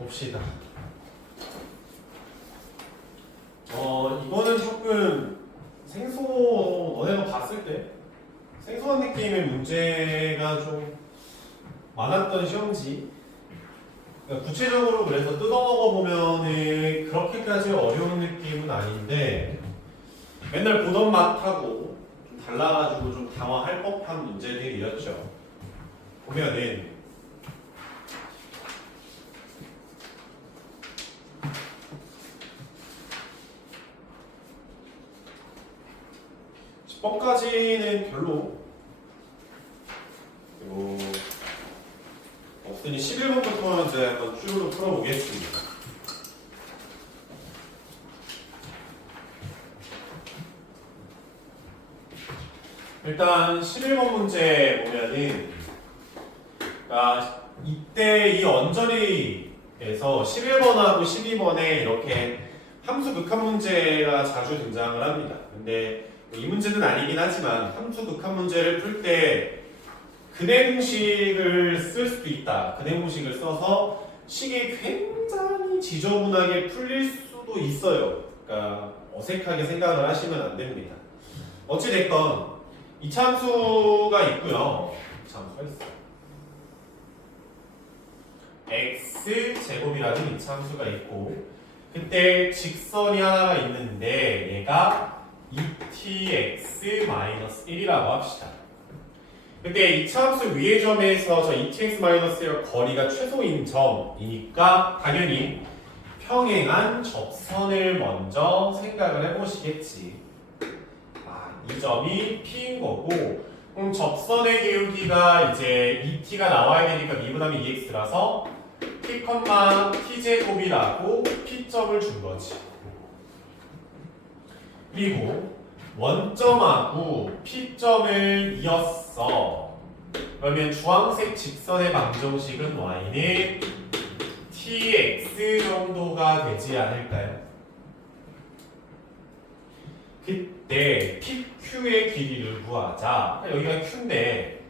봅시다. 이거는 조금 너네가 봤을 때 생소한 느낌의 문제가 좀 많았던 시험지. 그러니까 구체적으로 그래서 뜯어먹어 보면은 그렇게까지 어려운 느낌은 아닌데 맨날 보던 맛하고 좀 달라가지고 좀 당황할 법한 문제들이었죠. 보면은 번까지는 별로 없으니 11번부터 이제 한번 쭉 풀어보겠습니다. 일단 11번 문제 보면은 이때 이 언저리에서 11번하고 12번에 이렇게 함수 극한 문제가 자주 등장을 합니다. 근데 이 문제는 아니긴 하지만 함수 극한 문제를 풀 때 근해 공식을 쓸 수도 있다. 근해 공식을 써서 식이 굉장히 지저분하게 풀릴 수도 있어요. 그러니까 어색하게 생각을 하시면 안 됩니다. 어찌됐건 이차함수가 있고요. 이차함수가 있어요. x제곱이라는 이차함수가 있고 그때 직선이 하나가 있는데 얘가 2tx-1이라고 합시다. 근데 이차함수 위의 점에서 저 2tx-1의 거리가 최소인 점이니까 당연히 평행한 접선을 먼저 생각을 해보시겠지. 이 점이 P인 거고 그럼 접선의 기울기가 이제 2t가 나와야 되니까 미분하면 2x라서 P, t제곱이라고 P점을 준 거지. 그리고 원점하고 P점을 이었어. 그러면 주황색 직선의 방정식은 y는 tx 정도가 되지 않을까요? 그때 PQ의 길이를 구하자. 여기가 Q인데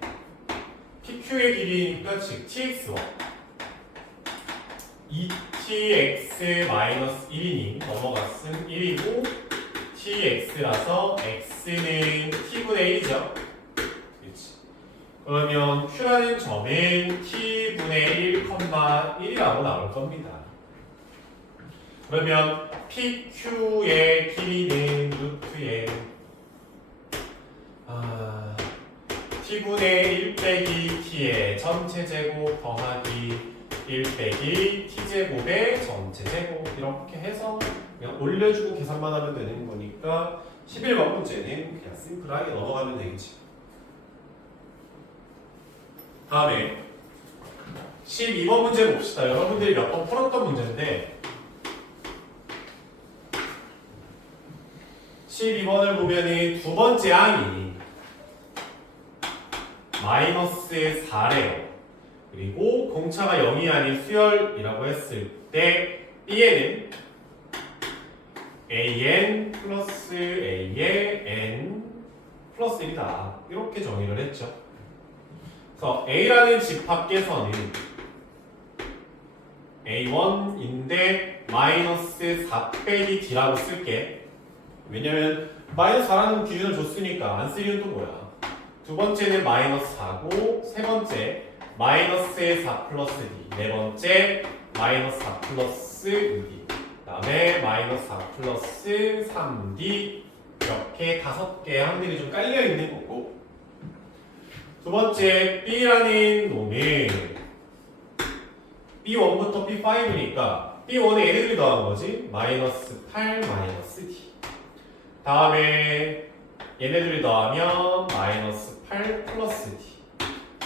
PQ의 길이니까 즉 TX와 2tx-1이니 넘어갔음 1이고 tx라서 x는 t분의 1이죠. 그렇지. 그러면 Q라는 점은 t분의 1,1이라고 나올 겁니다. 그러면 PQ의 길이는 루트에 t분의 1 빼기 t의 전체 제곱 더하기 1 빼기 t제곱의 전체 제곱 이렇게 해서 그냥 올려주고 계산만 하면 되는 거니까 11번 문제는 그냥 심플하게 넘어가면 되겠지. 다음에 12번 문제 봅시다. 여러분들이 몇 번 풀었던 문제인데 12번을 보면은 두 번째 항이 마이너스 4래요. 그리고 공차가 0이 아닌 수열이라고 했을 때 B에는 AN 플러스 A의 N 플러스 1이다. 이렇게 정의를 했죠. 그래서 A라는 집합계선은 A1인데 마이너스 4 빼기 D라고 쓸게. 왜냐면 마이너스 4라는 기준을 줬으니까 안 쓸 이유는 또 뭐야? 두 번째는 마이너스 4고 세 번째 마이너스 4 플러스 D 네 번째 마이너스 4 플러스 2D 그 다음에 마이너스 4 플러스 3D 이렇게 5개의 항들이 좀 깔려있는 거고 두 번째 B라는 놈은 B1부터 B5니까 B1에 얘네들이 더한 거지 마이너스 8 마이너스 D 다음에 얘네들이 더하면 마이너스 8 플러스 D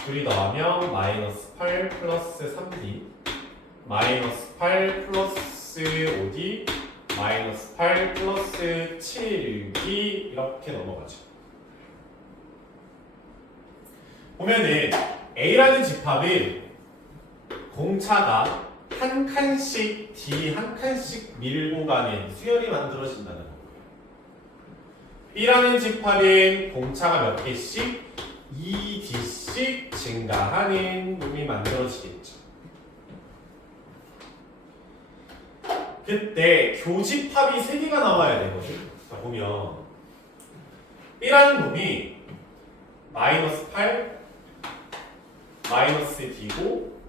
둘이 더하면 마이너스 8 플러스 3D 마이너스 8 플러스 5D 마이너스 8 플러스 7D 이렇게 넘어가죠. 보면은 A라는 집합은 공차가 한 칸씩 D 한 칸씩 밀고 가는 수열이 만들어진다는 거예요. B라는 집합은 공차가 몇 개씩 2D씩 증가하는 놈이 만들어지겠죠. 그때 교집합이 3개가 나와야 되거든. 자, 보면 B라는 놈이 마이너스 8, 마이너스 D고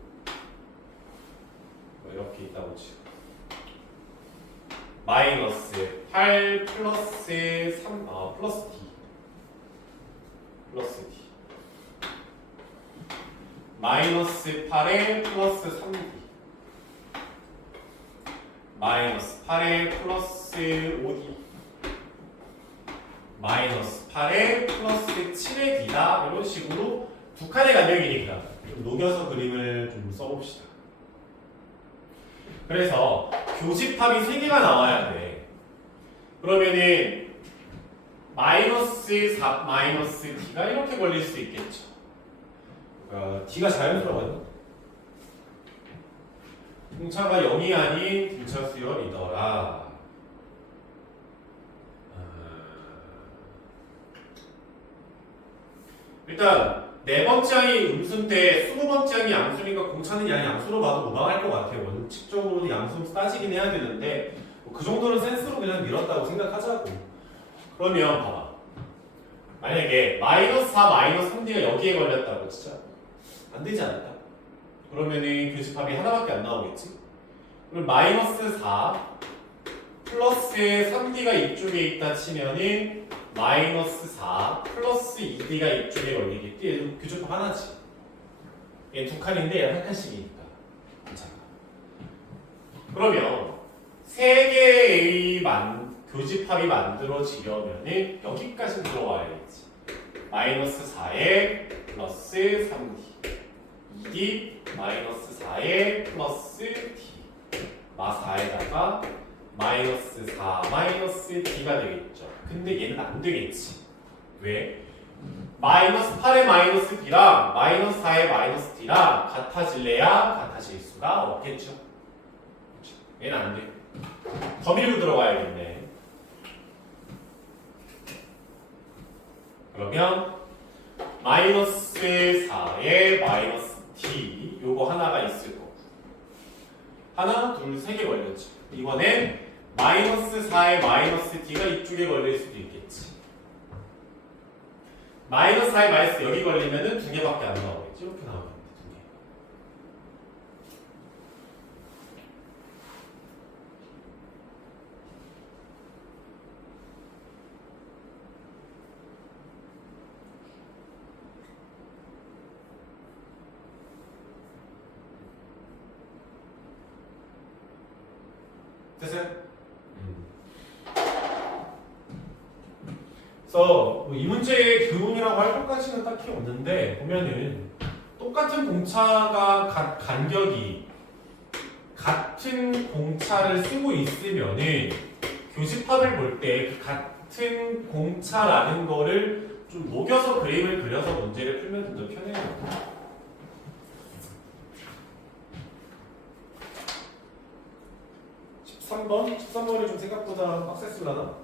뭐 이렇게 있다고 치고 마이너스 8 플러스 3, 플러스 D 플러스 D 마이너스 8에 플러스 3D 마이너스 8에 플러스 5D 마이너스 8에 플러스 7의 D다. 이런 식으로 두 칸의 간격이니까 좀 녹여서 그림을 좀 써봅시다. 그래서 교집합이 3개가 나와야 돼. 그러면은 마이너스 4 마이너스 D가 이렇게 걸릴 수 있겠죠. 그러니까 D가 자연스러워요. 등차가 0이 아닌 등차 수열이더라. 일단 네 번째 항이 음수인데 20번째 항이 양수니까 공차는 양수로 봐도 무방할 것 같아요. 원칙적으로는 양수 따지긴 해야 되는데 그 정도는 센스로 그냥 밀었다고 생각하자고. 그러면 봐봐. 만약에 마이너스 4 마이너스 3D가 여기에 걸렸다고 진짜 안 되지 않을까? 그러면은 교집합이 하나밖에 안 나오겠지? 그럼 마이너스 4 플러스 3D가 이쪽에 있다 치면은 마이너스 4 플러스 2D가 이쪽에 걸리겠지? 교집합 하나지. 얘 두 칸인데 얘 한 칸씩이니까. 괜찮아. 그러면 세 개의 교집합이 만들어지려면은 여기까지 들어와야겠지. 마이너스 4에 플러스 3D 2D 마이너스 4에 플러스 D 마 4에다가 마이너스 4 마이너스 D가 되겠죠. 근데 얘는 안 되겠지. 왜? 마이너스 8의 마이너스 D랑 마이너스 4의 마이너스 D랑 같아질래야 같아질 수가 없겠죠. 얘는 안 돼. 더 밀고 들어가야겠네. 그러면 마이너스 4에 마이너스 D 요거 하나가 있을 거고 하나, 둘, 세 개 걸렸지. 이번엔 마이너스 4에 마이너스 D가 이쪽에 걸릴 수도 있겠지. 마이너스 4에 마이너스 여기 걸리면은 두 개밖에 안 나오겠지. 이렇게 나오겠네. 두 개. 됐어요? 그래서 이 문제의 교훈이라고 할 것까지는 딱히 없는데 보면은 똑같은 공차가 간격이 같은 공차를 쓰고 있으면은 교집합을 볼 때 그 같은 공차라는 거를 좀 녹여서 그림을 그려서 문제를 풀면 좀 더 편해요. 13번이 좀 생각보다 빡셌을라나?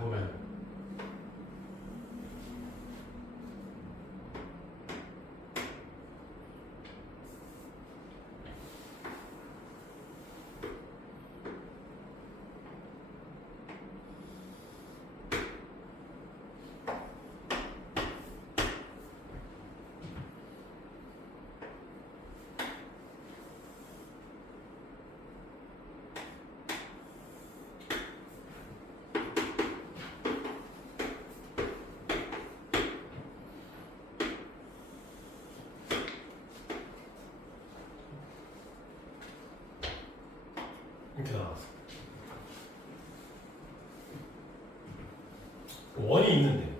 보면 이렇게 나왔어. 원이 있는데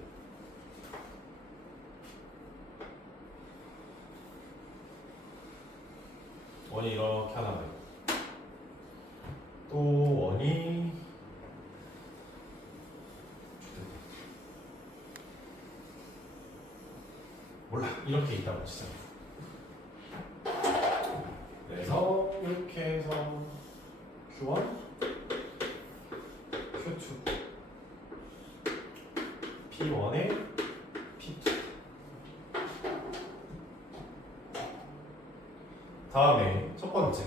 몰라 이렇게 있다고 치자. 그래서 이렇게 해서 Q1, Q2, P1에 P2. 다음에 첫 번째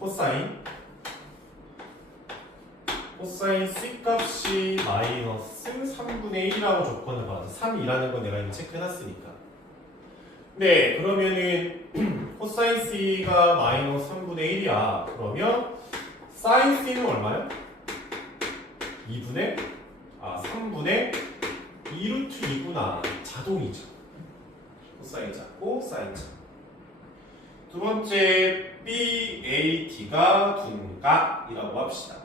코사인 C 값이 마이너스 3분의 1이라고 조건을 받아서 3이라는 건 내가 이미 체크해놨으니까. 네, 그러면은 코사인 C가 마이너스 3분의 1이야. 그러면 사인 C는 얼마야? 3분의 2루트 2구나. 자동이죠. 코사인 작고 사인 작고. 두 번째 BAT가 둔각이라고 합시다.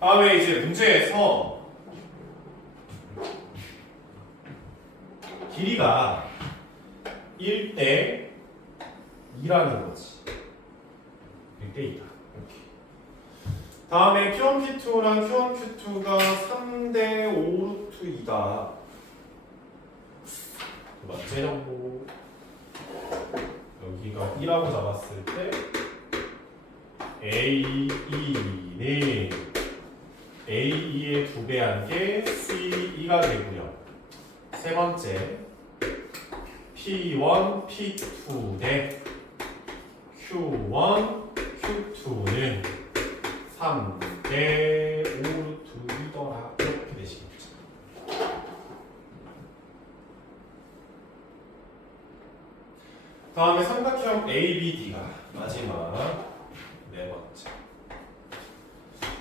다음에 이제 문제에서 길이가 1대 2라는 거지. 1대 2다. 이렇게. 다음에 P1, P2랑 Q1, Q2가 3대 5 루트 2다. 두 번째 정보. 여기가 2라고 잡았을 때 A2는 A2의 2배한 게 C2가 되고요. 세 번째 P1, P2 대 Q1, Q2는 3대 5 루트 2더라. 이렇게 되시겠죠. 다음에 삼각형 ABD가 마지막 네 번째.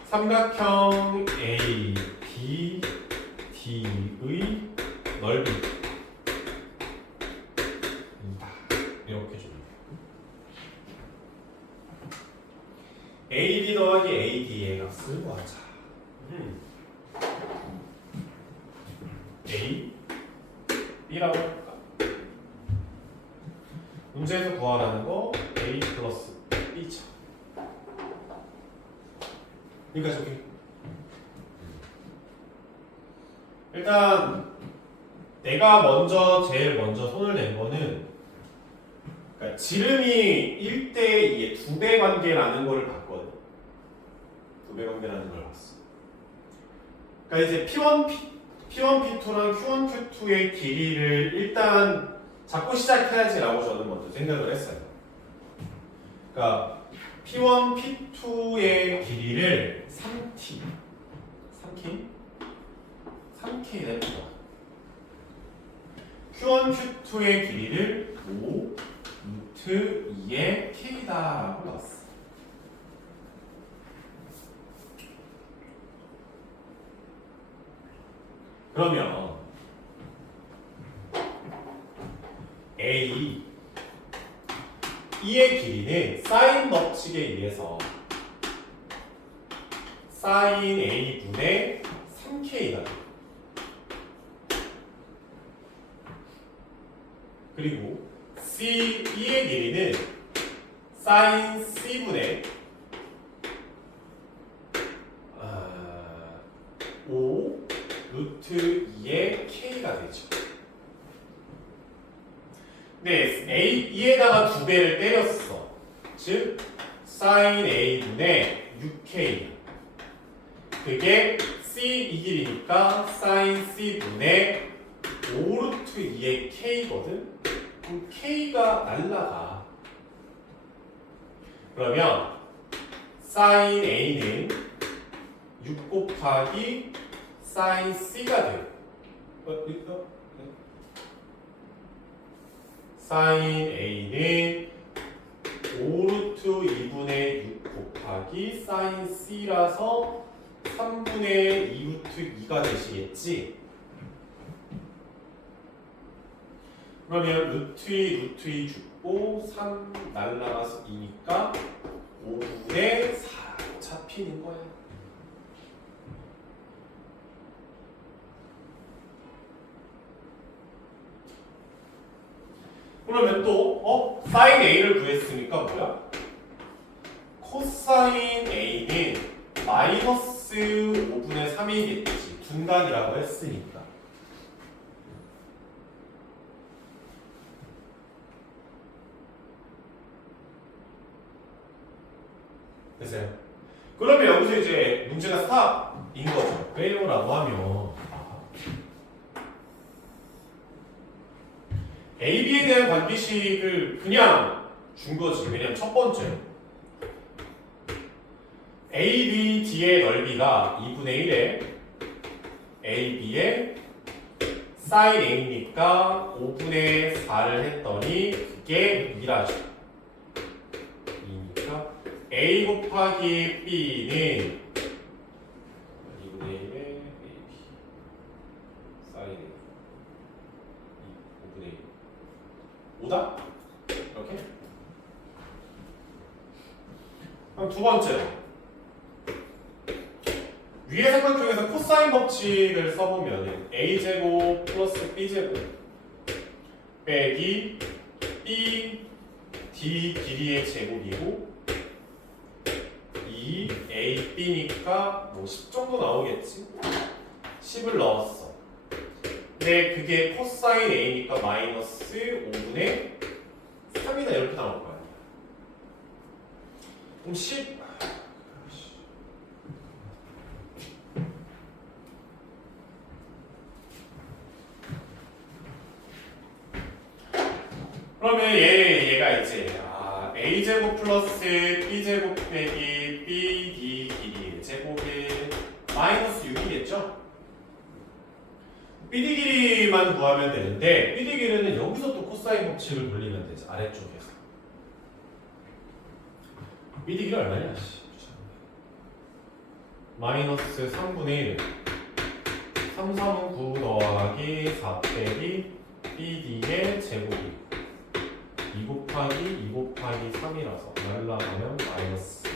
삼각형 ABD의 넓이 이렇게 줍니다. AB 더하기 AD의 값을 구하자. A, B라고 할까? 문제에서 구하라는 거 A 플러스 B죠. 그러니까 저기 일단 내가 제일 먼저 손을 낸 거는 그러니까 지름이 1대 2의 2배 관계라는 걸 봤거든. 2배 관계라는 걸 봤어. 그러니까 이제 P1, P2랑 Q1, Q2의 길이를 일단 잡고 시작해야지라고 저는 먼저 생각을 했어요. 그러니까 P1, P2의 길이를 3K 냅니다. Q1, Q2의 길이를 5 루트 2의 K다라고 넣었어. 그러면 A 2의 길이는 사인 법칙에 의해서 사인 A분의 3K가 돼. 그리고 C2의 길이는 사인 C분의 5 루트 2의 K가 되죠. 네, A에다가 2배를 때렸어. 즉 사인 A분의 6K. 그게 C 이 길이니까 사인 C분의 5 루트 2의 K거든. 그럼 K가 날라가. 그러면 사인 A는 6 곱하기 사인 C가 돼요. 사인 A는 5 루트 2분의 6 곱하기 사인 C라서 3분의 2 루트 2가 되시겠지? 그러면 루트 2 죽고 3 날라가서 2니까 5분의 4 잡히는 거야. 그러면 또 사인 A를 구했으니까 뭐야? 코사인 A는 마이너스 5분의 3이겠지. 둔각이라고 했으니까. 됐어요? 그러면 여기서 이제 문제가 스탑인 거죠. 왜요라고 하면 A, B에 대한 관계식을 그냥 준 거지. 왜냐면 첫 번째 A, B, D의 넓이가 2분의 1에 A, B의 sin A니까 5분의 4를 했더니 그게 2라죠. 2니까 A 곱하기 B는 2분의 1에 A, B sin A 5분의 1 5다? 이렇게? 그럼 두 번째로 위의 삼각형에서 코사인 법칙을 써보면 a제곱 플러스 b제곱 빼기 b d 길이의 제곱이고 2ab니까 뭐 10 정도 나오겠지? 10을 넣었어. 근데 그게 코사인 a니까 마이너스 5분의 3이다 이렇게 나올 거야. 그럼 10 그러면 얘가 이제 a제곱 플러스 b제곱 빼기 bd 길이의 제곱이 마이너스 6이겠죠? bd 길이만 구하면 되는데 bd 길이는 여기서 또 코사인 법칙을 돌리면 되지. 아래쪽에서 bd 길이 얼마냐? 마이너스 3분의 1 3, 3은 9 더하기 4 빼기 bd의 제곱이 2 곱하기 3이라서 날라가면 마이너스.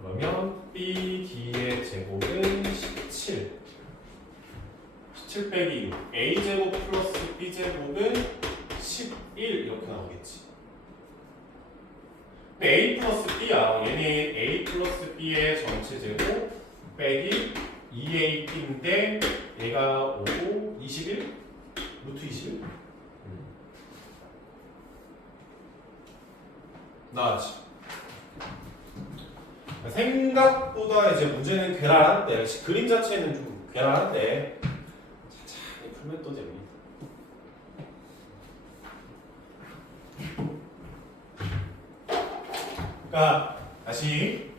그러면 BD의 제곱은 17 빼기 6 A제곱 플러스 B제곱은 11 이렇게 나오겠지. A 플러스 B야. 얘는 A 플러스 B의 전체 제곱 빼기 2AB인데 얘가 오고 21? 루트 21? 나왔지. 생각보다 이제 문제는 괴랄한데, 역시 그림 자체는 좀 괴랄한데 천천히 풀면 또 됩니다. 그러니까 다시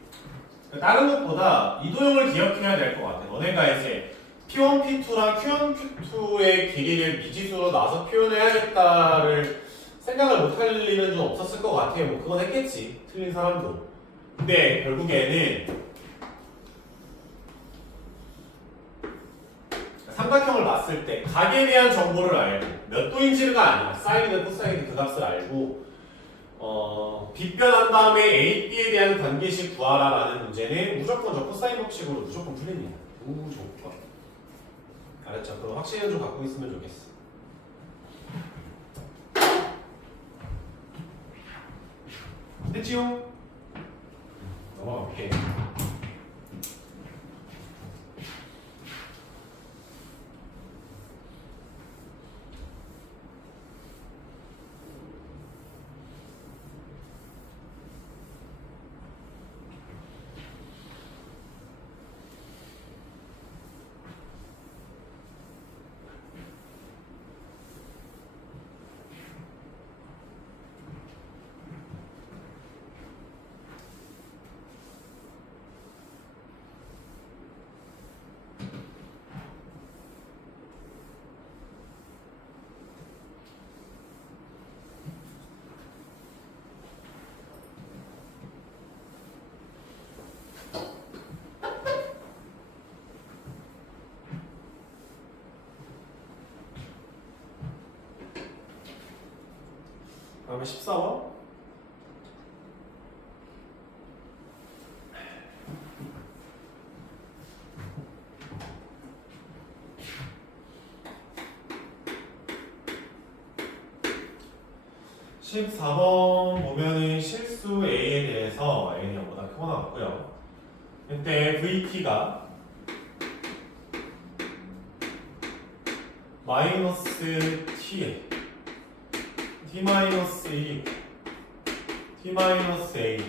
다른 것보다 이도형을 기억해야 될 것 같아. 너네가 이제 P1, P2랑 Q1, Q2의 길이를 미지수로 놔서 표현해야겠다를 생각을 못할 일은 좀 없었을 것 같아요. 뭐 그건 했겠지. 틀린 사람도. 근데 결국에는 삼각형을 봤을 때 각에 대한 정보를 알고 몇 도인지가 아니야. 사인이든 코사인이든 그 값을 알고 빗변한 다음에 A, B에 대한 관계식 구하라라는 문제는 무조건 저 코사인 법칙으로 무조건 풀립니다. 무조건. 알았죠? 그럼 확신을 좀 갖고 있으면 좋겠어. 됐지요? 넘어갈게. 다음에 14번. 보면은 실수 A에 대해서 A는 0보다 크거나 같고요. 이때 VT가 마이너스 T에 T 마이너스 1, T 마이너스 A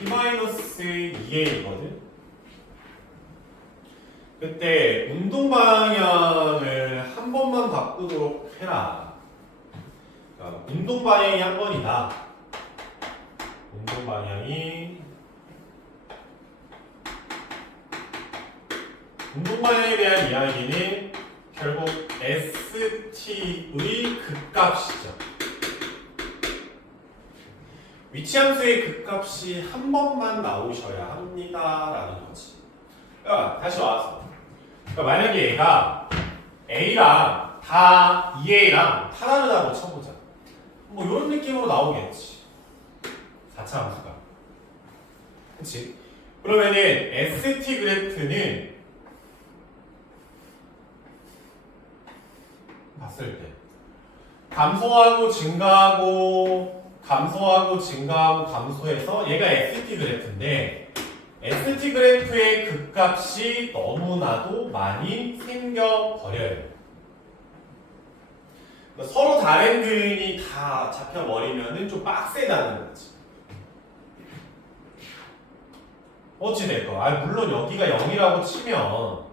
t-2a거든. 그때 운동 방향을 한 번만 바꾸도록 해라. 그러니까 운동 방향이 한 번이다. 운동 방향에 대한 이야기는 결국 ST의 극값이죠. 위치함수의 극값이 한 번만 나오셔야 합니다라는 거지. 그러니까 다시 와서, 그러니까 만약에 얘가 A랑 다 2A랑 다 다르다고 쳐보자. 뭐 이런 느낌으로 나오겠지. 4차 함수가. 그치? 그러면은 ST 그래프는 봤을 때 감소하고 증가하고 감소해서 얘가 ST 그래프인데 ST 그래프의 극값이 너무나도 많이 생겨버려요. 그러니까 서로 다른 근이 다 잡혀버리면 좀 빡세다는 거지. 어찌될까? 물론 여기가 0이라고 치면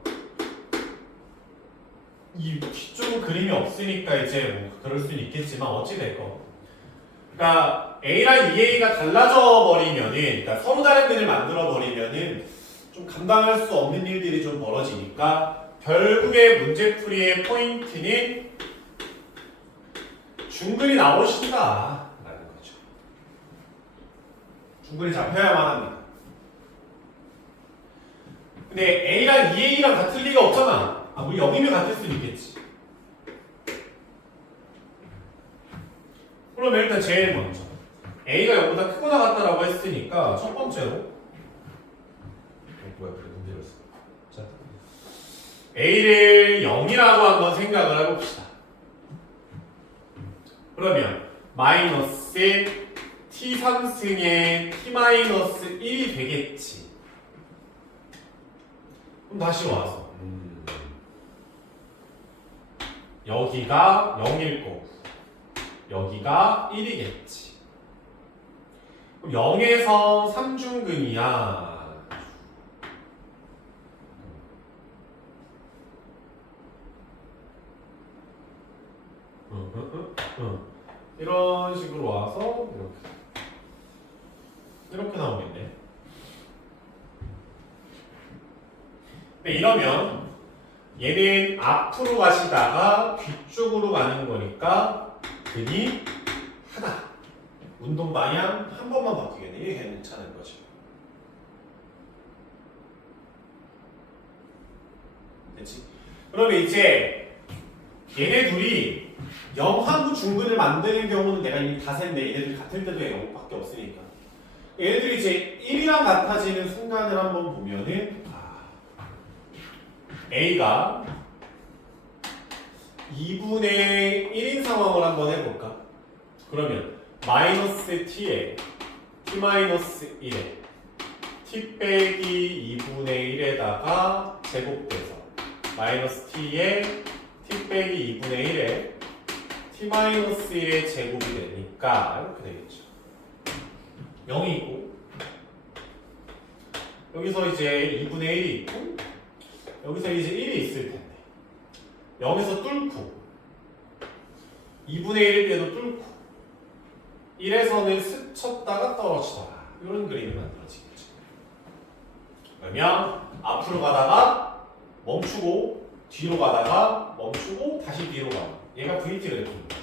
이 뒤쪽 그림이 없으니까 이제 뭐 그럴 수는 있겠지만 어찌될까? 그러니까 A랑 2A가 달라져 버리면은, 그러니까 서로 다른 근을 만들어 버리면은 좀 감당할 수 없는 일들이 좀 벌어지니까 결국에 문제풀이의 포인트는 중근이 나오신다라는 거죠. 중근이 잡혀야만 합니다. 근데 A랑 2A랑 같을 리가 없잖아. 우리 0이면 같을 수는 있겠지. 그러면 일단 제일 먼저 A가 0보다 크거나 같다라고 했으니까 첫 번째로 뭐야 그래 문제였어. 자, A를 0이라고 한번 생각을 해봅시다. 그러면 마이너스 t3승의 t-1이 되겠지. 그럼 다시 와서 여기가 0일 거고 여기가 1이겠지. 그럼 0에서 3중근이야. 이런 식으로 와서 이렇게 나오겠네. 근데 이러면 얘는 앞으로 가시다가 뒤쪽으로 가는 거니까 근이 하나. 운동 방향 한 번만 바뀌겠네. 이게 괜찮은 거지. 됐지? 그러면 이제 얘네 둘이 0하고 중근을 만드는 경우는 내가 이미 다 샜네. 얘네들이 같을 때도 0밖에 없으니까. 얘네들이 이제 1이랑 같아지는 순간을 한번 보면은 A가 2분의 1인 상황을 한번 해볼까? 그러면 마이너스 t에 t-1에 t 빼기 2분의 1에다가 제곱돼서 마이너스 t에 t 빼기 2분의 1에 t-1의 제곱이 되니까 이렇게 되겠죠. 0이 있고 여기서 이제 2분의 1이 있고 여기서 이제 1이 있을 텐데 0에서 뚫고 2분의 1일 때도 뚫고 1에서는 스쳤다가 떨어지더라. 이런 그림이 만들어지겠죠. 그러면 앞으로 가다가 멈추고 뒤로 가다가 멈추고 다시 뒤로 가고 얘가 VT 그래프입니다.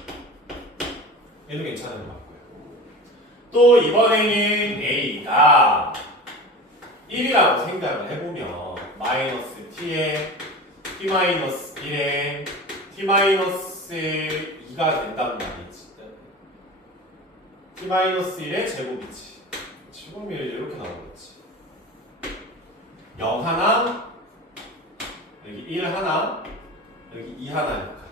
얘도 괜찮은 것 같고요. 또 이번에는 A가 1이라고 생각을 해보면 마이너스 t에 t-1에 t-2가 된다는 말이지. t-1의 제곱이지. 지금 이렇게 나오겠지. 0 하나, 여기 1 하나, 여기 2 하나니까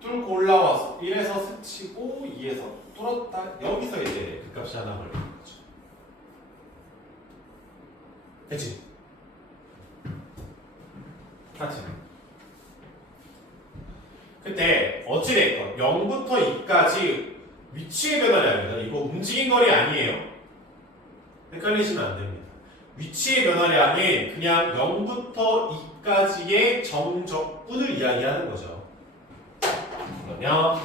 뚫고 올라와서 1에서 스치고 2에서 뚫었다. 여기서 이제 그 값이 하나 걸리는 거죠. 됐지? 같이. 그때 어찌됐건 0부터 2까지 위치의 변화를 합니다. 이거 움직인 거리 아니에요. 헷갈리시면 안 됩니다. 위치의 변화량은 그냥 0부터 2까지의 정적분을 이야기하는 거죠. 그러면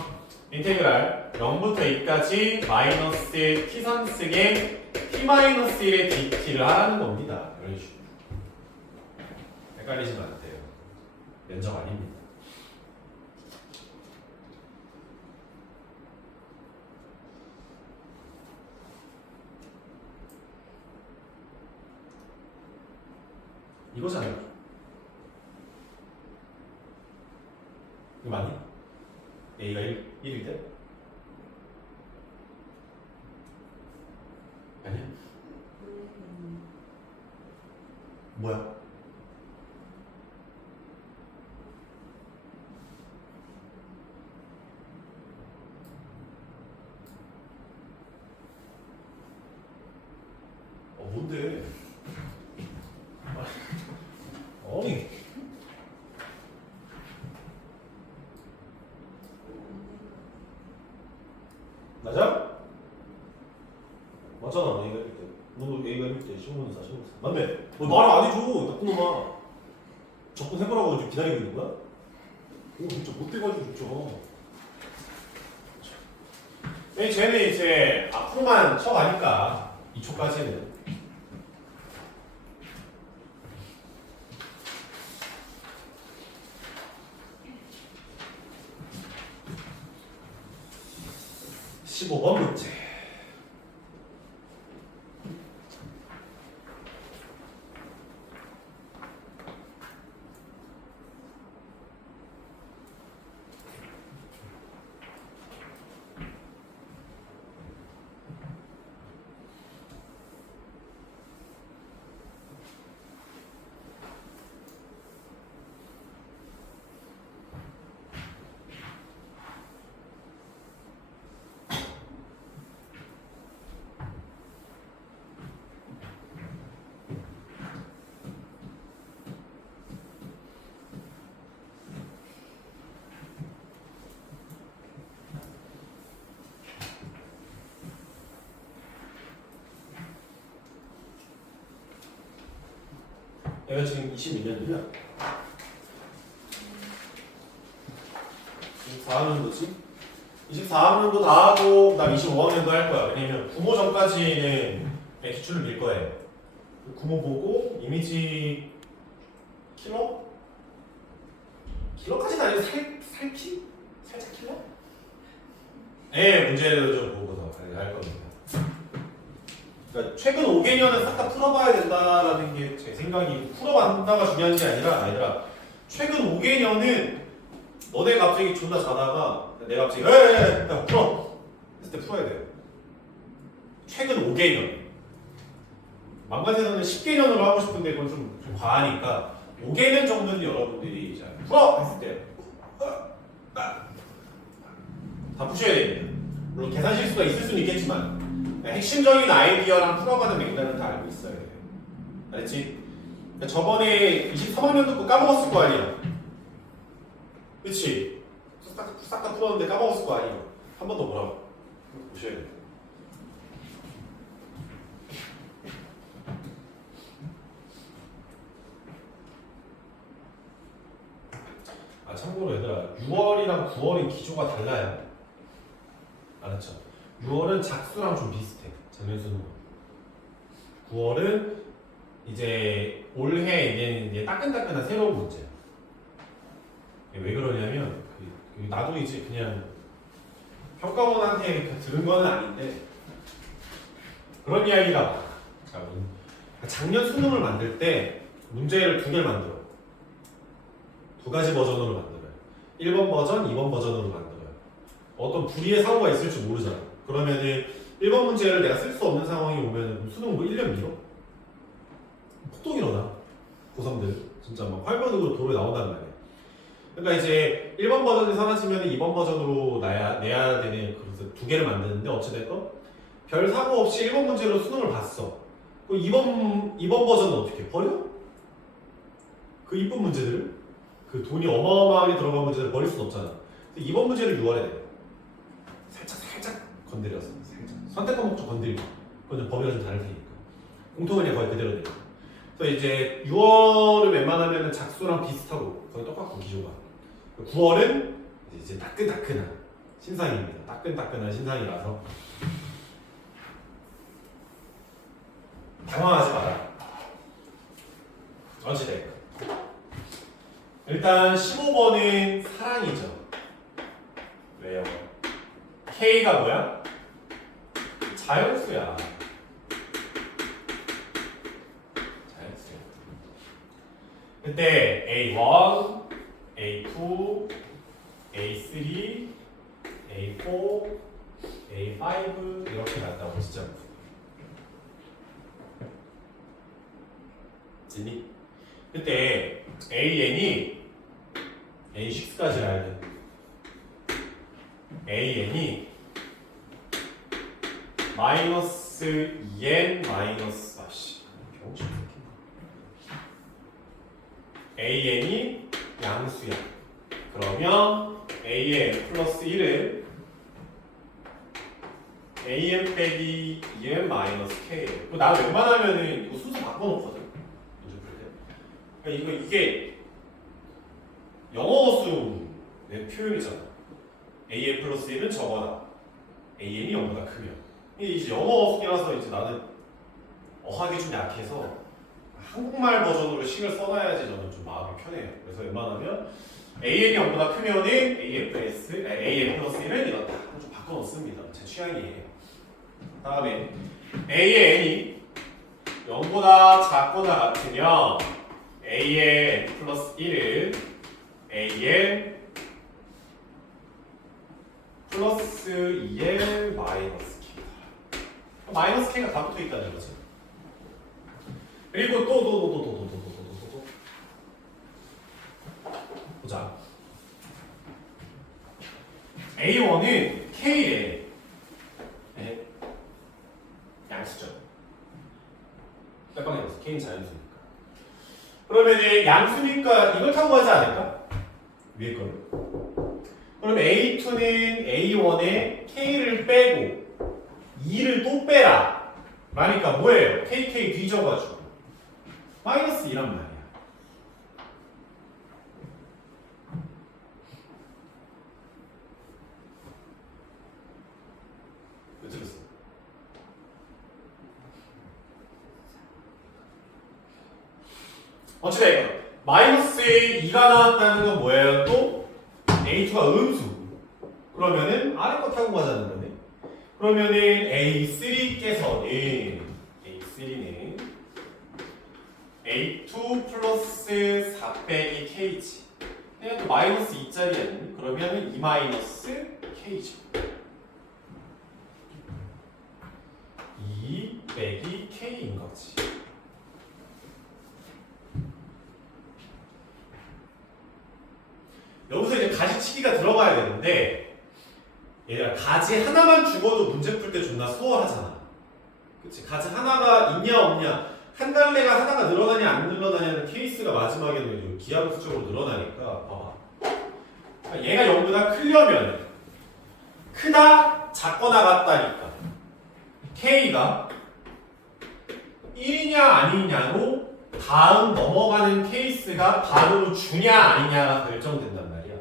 인테그랄 0부터 2까지 마이너스 t3승의 t-1의 dt를 하라는 겁니다. 이런 식으로. 헷갈리시면 안 돼요. 면적 아닙니다. 이거잖아요. 이거 맞니? A가 1일 때? 아니야? 뭐야? 뭔데? 어이. 맞아? 맞잖아. A가 1일 때. 너 A가 1일 때 15분에서 45분. 맞네. 너 말 안 해줘. 나쁜 놈아. 접근해보라고 지금 기다리고 있는 거야? 오 진짜 못돼가지고 진짜. 쟤는 이제 앞으로만 쳐가니까 2초까지는. (15번) 문제. 내가 지금 22년이야. 24학년도지? 24학년도 다 하고 그다음 25학년도 할 거야. 왜냐면 구모 전까지는 그냥 기출을 밀 거예요. 구모 보고 이미지 킬러? 킬러까지는 아니고 살피? 살짝 킬러? 네, 문제를 좀 보고서 할 겁니다. 그러니까 최근 5개년은 싹 다 풀어봐야 된다라는 게 제 생각이, 풀어본다가 중요한 게 아니라 최근 5개년은 너네 갑자기 존나 자다가 내가 갑자기 야 풀어 했을 때 풀어야 돼요. 최근 5개년. 맘 같아서는 10개년으로 하고 싶은데 그건 좀 과하니까 5개년 정도는 여러분들이 이제 풀어 했을 때 다 푸셔야 됩니다. 물론 계산 실수가 있을 수는 있겠지만 핵심적인 아이디어랑 풀어가는 맥락은 다 알고 있어야 돼요. 알았지? 저번에 23학년도 거 까먹었을 거 아니야. 그치? 싹 다 풀었는데 까먹었을 거 아니야. 한 번 더 보라고. 보셔야 돼요. 아 참고로 얘들아 6월이랑 9월은 기조가 달라요. 알았죠? 6월은 작수랑 좀 비슷해. 작년 수능. 9월은 이제 올해 이제 따끈따끈한 새로운 문제야. 왜 그러냐면 나도 이제 그냥 평가원한테 들은 건 아닌데 그런 이야기가 많아. 작년 수능을 만들 때 문제를 2개를 만들어. 2가지 버전으로 만들어요. 1번 버전, 2번 버전으로 만들어요. 어떤 불의의 사고가 있을지 모르잖아. 그러면은 1번 문제를 내가 쓸 수 없는 상황이 오면 수능 뭐 1년 미뤄? 폭동 일어나. 고3들 진짜 막 활번으로 도로에 나온단 말이야. 그러니까 이제 1번 버전이 사라지면 2번 버전으로 내야 되는, 그래서 2개를 만드는데 어찌됐건 별 사고 없이 1번 문제로 수능을 봤어. 그럼 2번 버전은 어떻게 해? 버려? 그 이쁜 문제들을? 그 돈이 어마어마하게 들어간 문제를 버릴 수는 없잖아. 2번 문제를 6월에 내. 살짝 건드려서 살짝 선택 과목 좀 건드리고, 그건 범위가 좀 다를 테니까. 공통은이 거의 그대로 돼요. 그래서 이제 6월은 웬만하면 작수랑 비슷하고 거의 똑같고 기조가. 9월은 이제 따끈따끈한 신상입니다. 따끈따끈한 신상이라서 당황하지 마라. 어찌됐건 일단 15번은 사랑이죠. 왜요? K가 뭐야? 자연수야. 자연수야. 그때 A1, A2, A3, A4, A5 이렇게 간다고 진짜 있니? 그때 AN이 A6까지 가야 돼. AN이 마이너스 2N 마이너스 병신 AN이 양수야. 그러면 AN 플러스 1은 AN 빼기 2N 마이너스 K. 나 웬만하면은 이거 순서 바꿔놓거든. 그러니까 이게 영어 수의 표현이잖아. AN 플러스 1은 적어다. AN이 0보다 크면. 이제 영어 수이라서 이제 나는 어학이 좀 약해서 한국말 버전으로 식을 써놔야지 저는 좀 마음이 편해요. 그래서 웬만하면 AN이 0보다 크면은 AN 플러스 1은 이렇다. 좀 바꿔놓습니다. 제 취향이에요. 다음에 AN이 0보다 작거나 같으면 AN 플러스 1은 AN 플러스 2N 마이너스 K다. 마이너스 K가 다 붙어 있다는 거지. 그리고 또 보자. A1은 K에 양수죠. 빼빵이 없어. K는 자연수니까. 그러면 양수니까 이걸 타고 가지 않을까? 위에 거를. 그럼 A2는 A1에 K를 빼고 2를 또 빼라. 그러니까 뭐예요? KK 뒤져가지고 마이너스 2란 말이야. 왜 들었어? 어찌됐건 마이너스 2가 나왔다는 건 뭐예요? 또 A2가 음수. 그러면은 아래 거 타고 가자는 거네. 그러면은 A3께서는 A2 플러스 4 빼기 K지. 그냥 또 마이너스 2짜리 아니니? 그러면은 2 마이너스 K죠. 2 빼기 K인 거지. 여기서 이제 가지치기가 들어가야 되는데 얘들아 가지 하나만 죽어도 문제 풀 때 존나 수월하잖아. 그치? 가지 하나가 있냐 없냐 한 갈래가 하나가 늘어나냐 안 늘어나냐는 케이스가 마지막에는 기하급수적으로 늘어나니까 봐봐. 얘가 0보다 크려면 크다 작거나 같다니까 K가 1이냐 아니냐로 다음 넘어가는 케이스가 반으로 주냐 아니냐가 결정된단 말이야.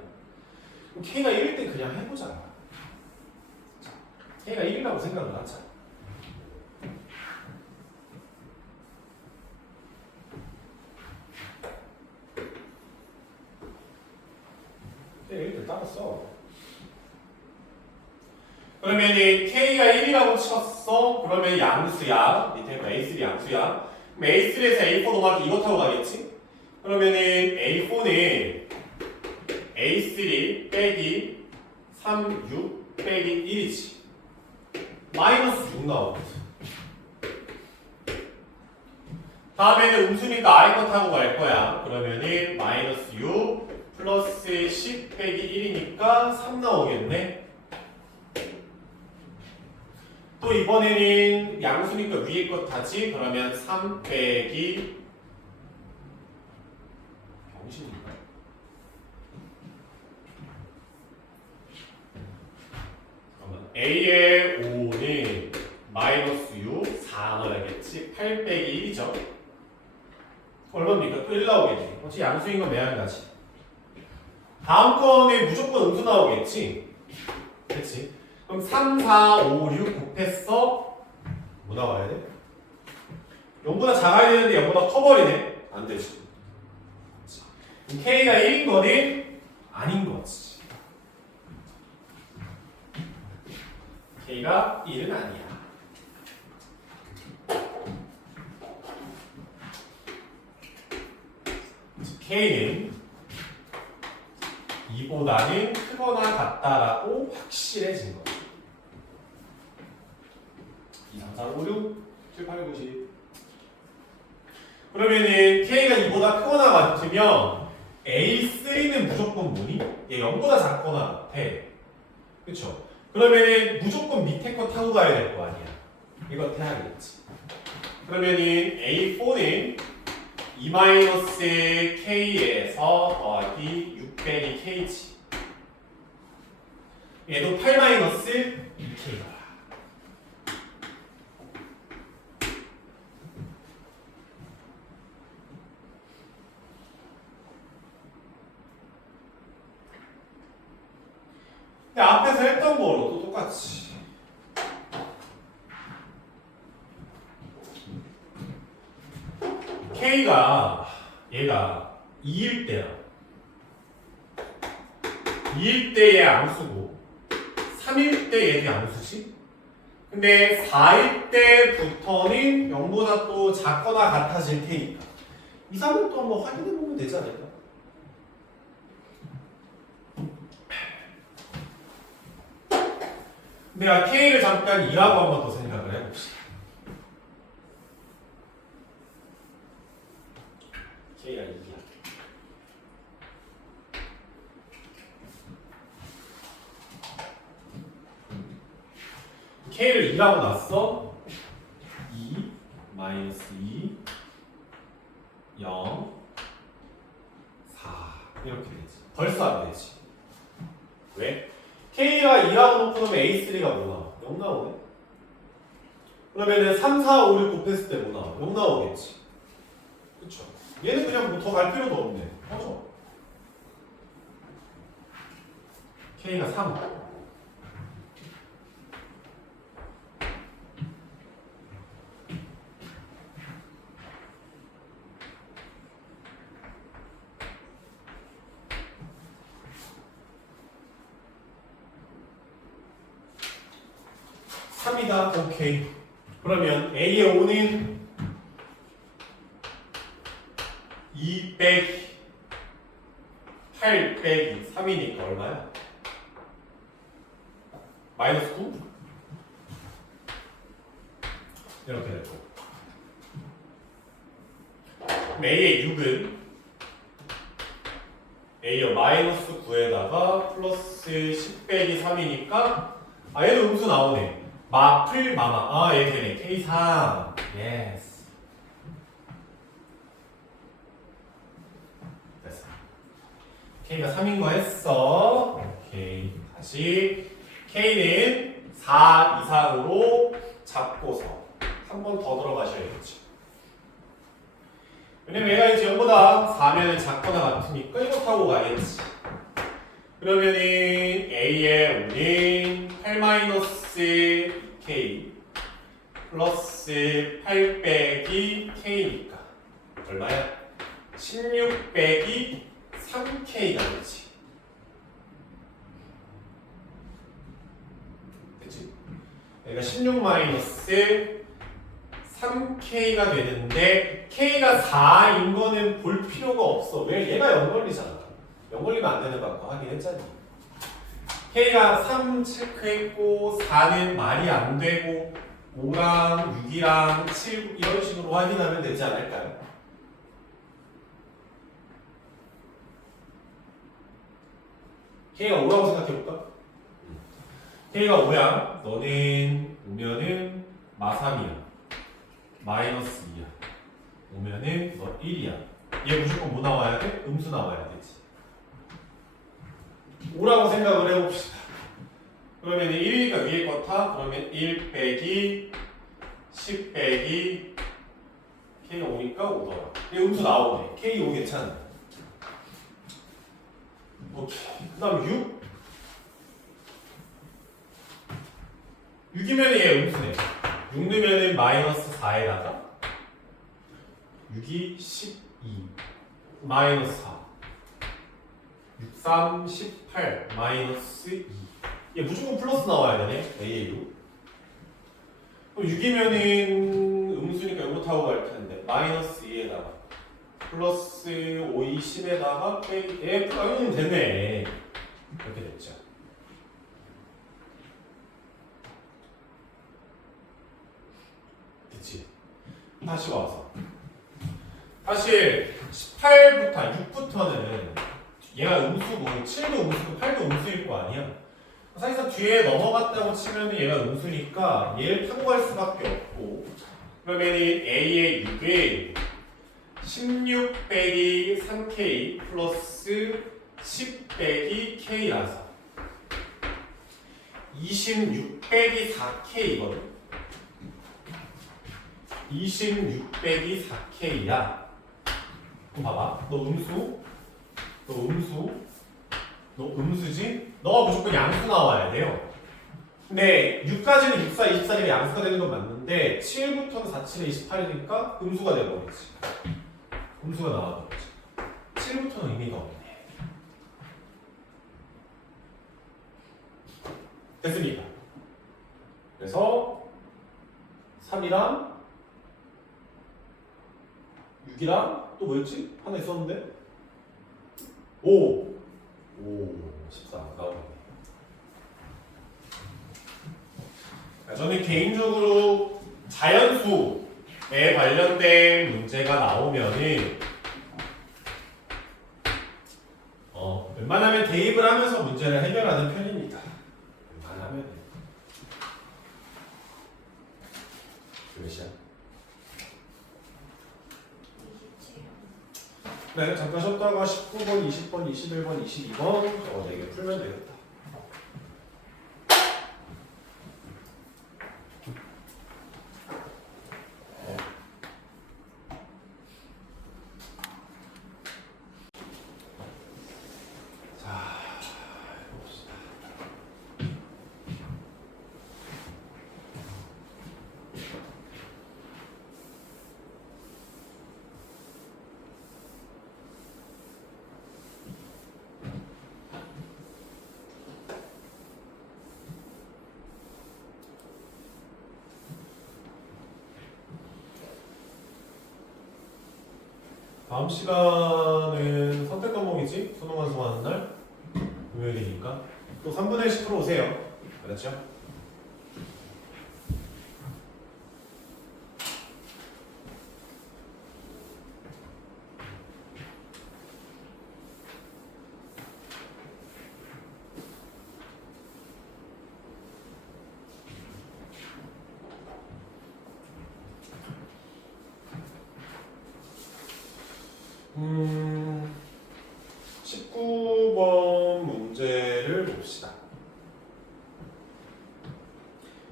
그럼 K가 1일 때 그냥 해보자. K가 1이라고 생각을 하자. K가 1을 따로 써. 그러면 K가 1이라고 쳤어. 그러면 양수야. 밑에 A3 양수야. 그럼 A3에서 A4 넘어가기 이거 타고 가겠지? 그러면은 A4는 A3 빼기 3, 6 빼기 1이지. 마이너스 6 나오거든. 다음에는 음수니까 아래 거 타고 갈 거야. 그러면은 마이너스 6 플러스 10 빼기 1이니까 3 나오겠네. 또 이번에는 양수니까 위에 것 타지. 그러면 3 빼기 병신인가? 그러면 A의 5는 마이너스 6, 4 넣어야겠지. 8 8 빼기 1이죠. 얼마입니까? 또 1 나오겠지. 어차피 양수인 건 매한가지. 다음 건에 무조건 음수 나오겠지. 그치? 그럼 3, 4, 5, 6 곱했어. 뭐 나와야 돼? 0보다 작아야 되는데 0보다 커버리네. 안 되지. 그럼 K가 1인 거는 아닌 거지. K가 1은 아니야. K는 2보다는 크거나 같다라고 확실해진 거죠. 2, 3, 4, 5, 6, 7, 8, 9, 10. 그러면은 K가 2보다 크거나 같으면 A3는 무조건 뭐니? 얘 0보다 작거나 같아. 그쵸? 그러면은 무조건 밑에 거 타고 가야 될 거 아니야. 이거 해야겠지. 그러면은 A4는 2-K에서 더하기 6 빼기 K지. 얘도 8-2K가. 근데 앞에서 했던 거로도 똑같이. K가 얘가 2일 때야. 2일 때의 암수고 3일 때 얘도 암수지. 근데 4일 때부터는 0보다 또 작거나 같아질 테니까 2, 3일 또 한번 확인해 보면 되지 않을까? 내가 K를 잠깐 2라고 한번 더 생각을 해봅시다. K가 2야. K를 2라고 놨어. 2, 마이너스 2, 0, 4 이렇게 되지. 벌써 안 되지. 왜? K가 2라고 놓고 놓으면 A3가 뭐 나와? 0 나오네? 그러면은 3, 4, 5, 6 곱했을 때 뭐 나와? 0 나오겠지. 그쵸? 얘는 그냥 뭐 더 갈 필요도 없네. 맞아. K가 3. 이다 오케이. 그러면 A의 5는 2 빼기 8 빼기 3이니까 얼마야? 마이너스 9? 이렇게 될 거고. 그럼 A의 6은 A의 마이너스 9에다가 플러스 10 빼기 3이니까 얘도 음수 나오네. 마플 마마. 얘 되네. K3. 예스. 됐어. K가 3인 거 했어. 오케이. 다시 K는 4 이상으로 잡고서 한 번 더 들어가셔야겠지. 왜냐면 얘가 이제 0보다 4면 작거나 같으니까 이거 타고 가겠지. 그러면은 A의 5는 8-2K 플러스 8 빼기 K니까 얼마야? 16 빼기 3K가 되지. 그치? 여기가 16 마이너스 3K가 되는데 K가 4인 거는 볼 필요가 없어. 왜? 얘가 0 걸리잖아. 0 걸리면 안 되는 거 아까 확인했잖니. K가 3 체크했고 4는 말이 안 되고 5랑 6이랑 7 이런 식으로 확인하면 되지 않을까요? K가 5라고 생각해볼까? K가 5야. 너는 오면은 마3이야. 마이너스 2야. 오면은 너 1이야. 얘 무조건 뭐 나와야 돼? 음수 나와야 되지. 5라고 생각을 해봅시다. 그러면 1이니까 위에 거 타? 그러면 1 빼기 10 빼기 K가 5니까 5더라. 음수 나오네. K 5 괜찮네. 오케이. 그 다음 6. 6이면 얘 음수네. 6 넣으면 마이너스 4에다가 6이 12 마이너스 4 6, 3, 18 마이너스 2 얘 무조건 플러스 나와야 되네. A로. 그럼 6이면은 음수니까 이거 타고 갈 텐데 마이너스 2에다가 플러스 5, 2, 10에다가 빼기 됐네. 이렇게 됐죠. 그치? 다시 와서 사실 18부터 6부터는 얘가 음수고 7도 음수고 8도 음수일 거 아니야. 사실상 뒤에 넘어갔다고 치면 얘가 음수니까 얘를 타고 갈 수밖에 없고 그러면 A의 6에 16 빼기 3K 플러스 10 빼기 K라서 26 빼기 4K거든. 26 빼기 4K야. 그럼 봐봐. 너 음수? 너 음수? 너 음수지? 너가 무조건 양수 나와야 돼요. 근데 6까지는 64, 24이 양수가 되는 건 맞는데 7부터는 4, 7에 28이니까 음수가 되버리지. 음수가 나와버리지. 7부터는 의미가 없네. 됐습니까? 그래서 3이랑 6이랑 또 뭐였지? 하나 있었는데 5 14 나오네. 저는 개인적으로 자연수에 관련된 문제가 나오면은 웬만하면 대입을 하면서 문제를 해결하는 편입니다. 웬만하면 몇이야? 네, 잠깐 쉬었다가 19번, 20번, 21번, 22번 저거 4개 풀면 되겠다. 다음 시간은 선택 과목이지? 수능 완성하는 날? 금요일이니까 또 3분의 1씩 풀어오세요. 그렇죠? 음... 19번 문제를 봅시다.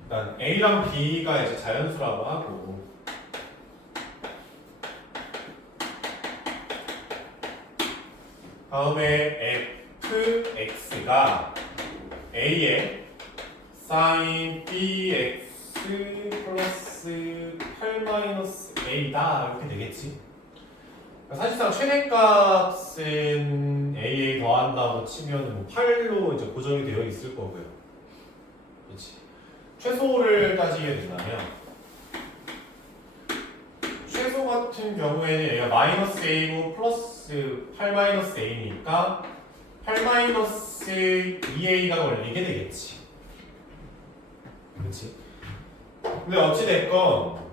일단 A랑 B가 이제 자연수라고 하고 다음에 fx가 A의 sin bx 플러스 8-a다 이렇게 되겠지. 사실상 최대값은 a에 더한다고 치면 8로 이제 고정이 되어 있을 거고요. 그렇지. 최소를 따지게 된다면 최소 같은 경우에는 얘가 마이너스 a고 플러스 8-a니까 8-2a가 걸리게 되겠지. 그렇지. 근데 어찌됐건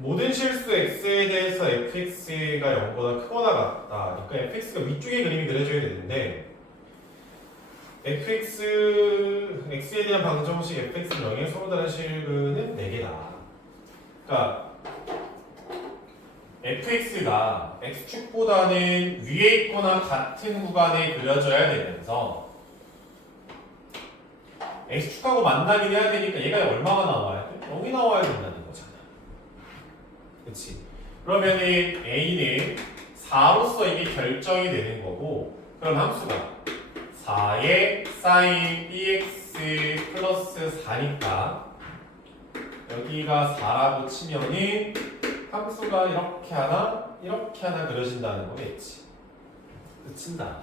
모든 실수 x에 대해서 fx가 0보다 크거나 같다. 그러니까 fx가 위쪽에 그림이 그려져야 되는데 x에 대한 방정식 fx는 0에 서로 다른 실근은 4개다. 그러니까 fx가 x축보다는 위에 있거나 같은 구간에 그려져야 되면서 x축하고 만나긴 해야 되니까 얘가 얼마가 나와야 돼? 0이 나와야 된다는 거잖아. 그치? 그러면은 A는 4로서 이게 결정이 되는 거고, 그럼 함수가 4의 sin bx 플러스 4니까 여기가 4라고 치면은 함수가 이렇게 하나 그려진다는 거겠지. 그친다.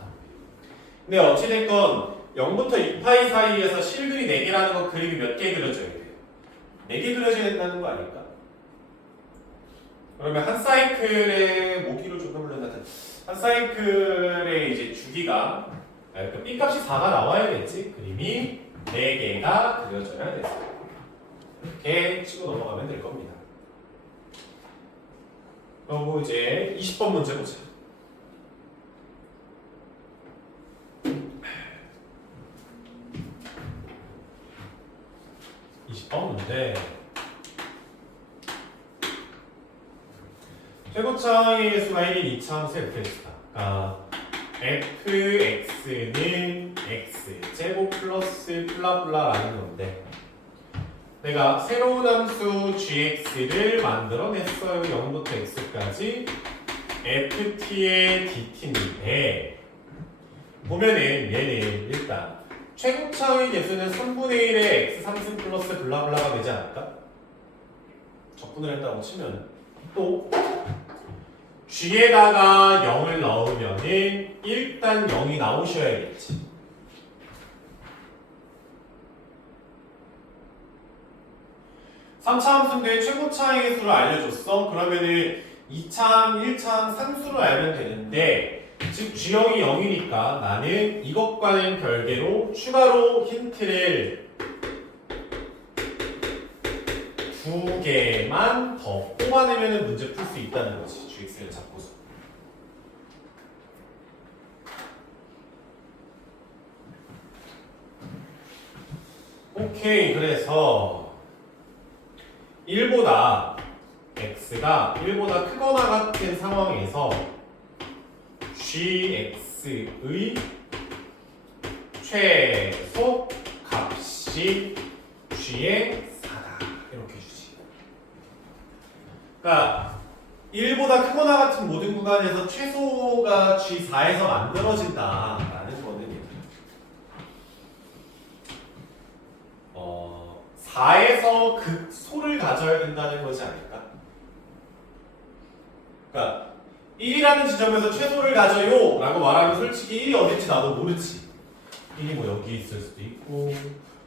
근데 어찌됐건 0부터 2파이 사이에서 실근이 4개라는 거 그림이 몇 개 그려져야 돼요? 4개 그려져야 된다는 거 아닐까? 그러면 한 사이클의 모기를 좀 떠올렸는데 한 사이클의 이제 주기가 그러니까 B값이 4가 나와야겠지. 그림이 4개가 그려져야 돼서 이렇게 치고 넘어가면 될 겁니다. 그리고 이제 20번 문제 보자. 문제. 최고차의 수가 1인 2차함수 fx다. fx는 x 제곱 플러스 플라플라라는 건데 내가 새로운 함수 gx를 만들어냈어요. 0부터 x까지 ft의 dt인데 보면은 얘는 일단 최고차의 개수는 3분의 1의 x 3승 플러스 블라블라가 되지 않을까? 적분을 했다고 치면 또 g에다가 0을 넣으면은 일단 0이 나오셔야겠지. (3차) 함수인데 최고차의 개수를 알려줬어. 그러면은 2차항, 1차항 상수를 알면 되는데 즉 G형이 0이니까 나는 이것과는 별개로 추가로 힌트를 2개만 더 뽑아내면 문제 풀 수 있다는 거지. GX를 잡고서. 오케이. 그래서 1보다 X가 1보다 크거나 같은 상황에서 gx의 최소 값이 g의 4다. 이렇게 주지. 그러니까 1보다 크거나 같은 모든 구간에서 최소가 g4에서 만들어진다라는 거는 4에서 극소를 가져야 된다는 거지 않을까? 그러니까 1이라는 지점에서 최소를 가져요 라고 말하면 솔직히 1이 어딘지 나도 모르지. 1이 뭐 여기에 있을 수도 있고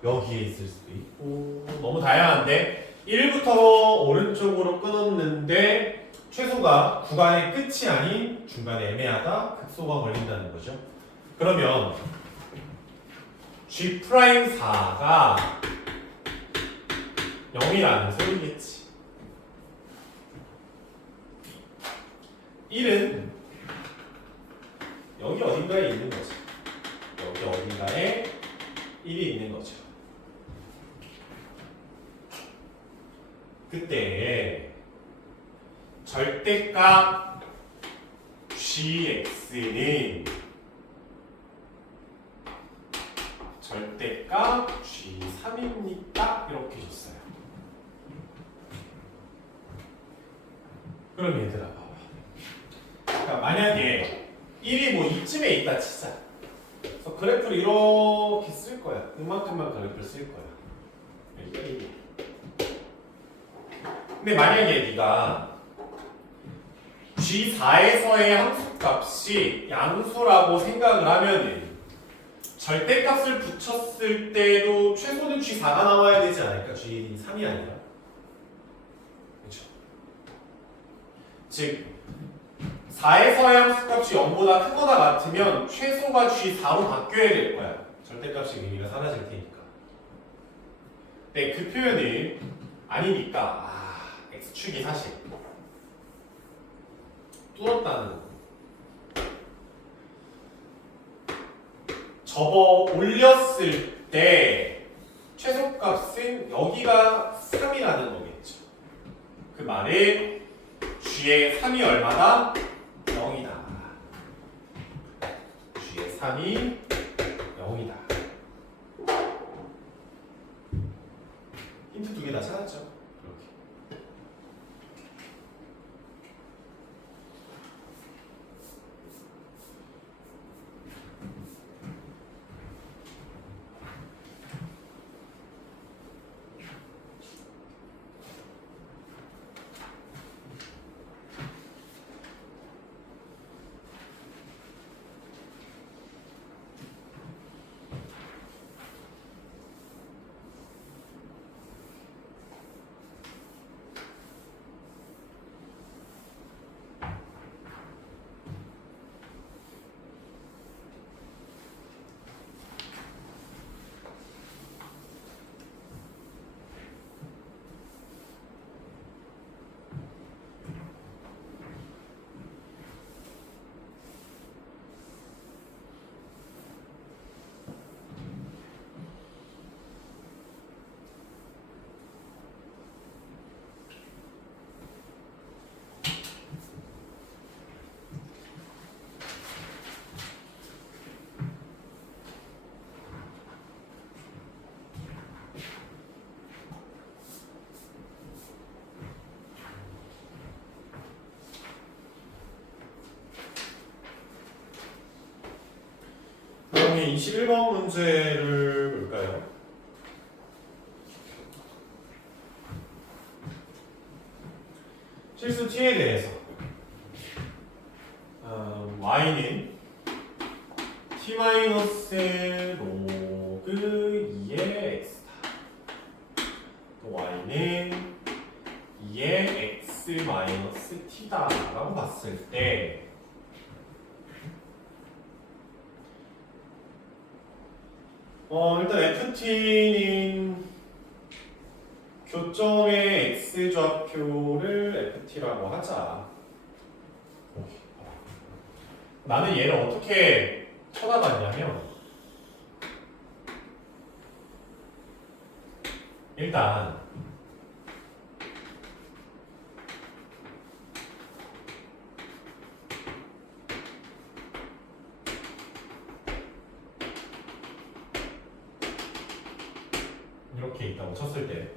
여기에 있을 수도 있고 너무 다양한데 1부터 오른쪽으로 끊었는데 최소가 구간의 끝이 아닌 중간에 애매하다. 극소가 걸린다는 거죠. 그러면 G'4가 0이라는 소리겠지. 1은 여기 어딘가에 있는 거지. 여기 어딘가에 1이 있는 거죠. 그때 절대값 gx는 절대값 g3입니다. 이렇게 줬어요. 그럼 얘들아 봐봐. 그러니까 만약에 1이 뭐 이쯤에 있다 치자. 그래서 그래프를 이렇게 쓸 거야. 이만큼만 그래프를 쓸 거야. 근데 만약에 네가 G4에서의 함수값이 양수라고 생각을 하면은 절대값을 붙였을 때도 최소는 G4가 나와야 되지 않을까? G3이 아니라. 그렇죠? 즉 4에서의 함수값이 0보다 크거나 같으면 최소가 G4로 바뀌어야 될 거야. 절대값의 의미가 사라질 테니까. 근데 그 표현이 아니니까 X축이 사실 뚫었다는 거. 접어 올렸을 때 최소값은 여기가 3이라는 거겠죠. 그 말은 G의 3이 얼마다? 0이다. G의 3이 0이다. 힌트 2개 다 찾았죠? 이렇게. 그러면 21번 문제를 볼까요? 실수 t에 대해서 y는 t-로그 2의 x다. 또 y는 2의 x-t다 라고 봤을 때 일단 ft는 교점의 x좌표를 ft라고 하자. 나는 얘를 어떻게 쳐다봤냐면 일단 이렇게 있다고 쳤을 때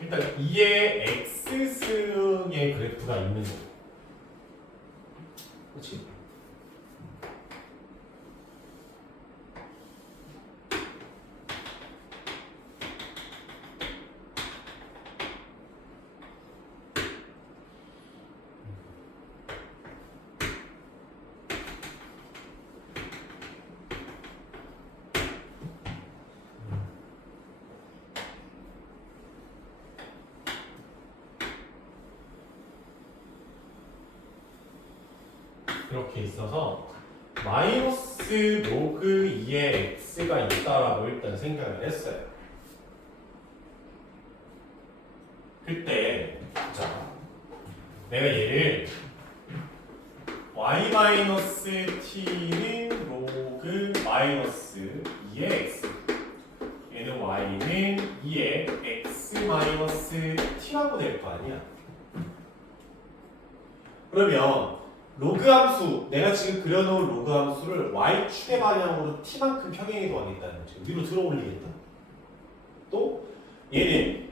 일단 2의 x승의 그래프가 있는 거고 그렇지? 이렇게 있어서 마이너스 로그 2의 x가 있다라고 일단 생각을 했어요. 그때 자 내가 얘를 y-t는 로그 마이너스 2의 x 얘는 y는 2의 x-t라고 될 거 아니야. 그러면 로그 함수, 내가 지금 그려놓은 로그 함수를 y축의 방향으로 t만큼 평행이 도하겠다는 거죠. 위로 들어 올리겠다. 또 얘는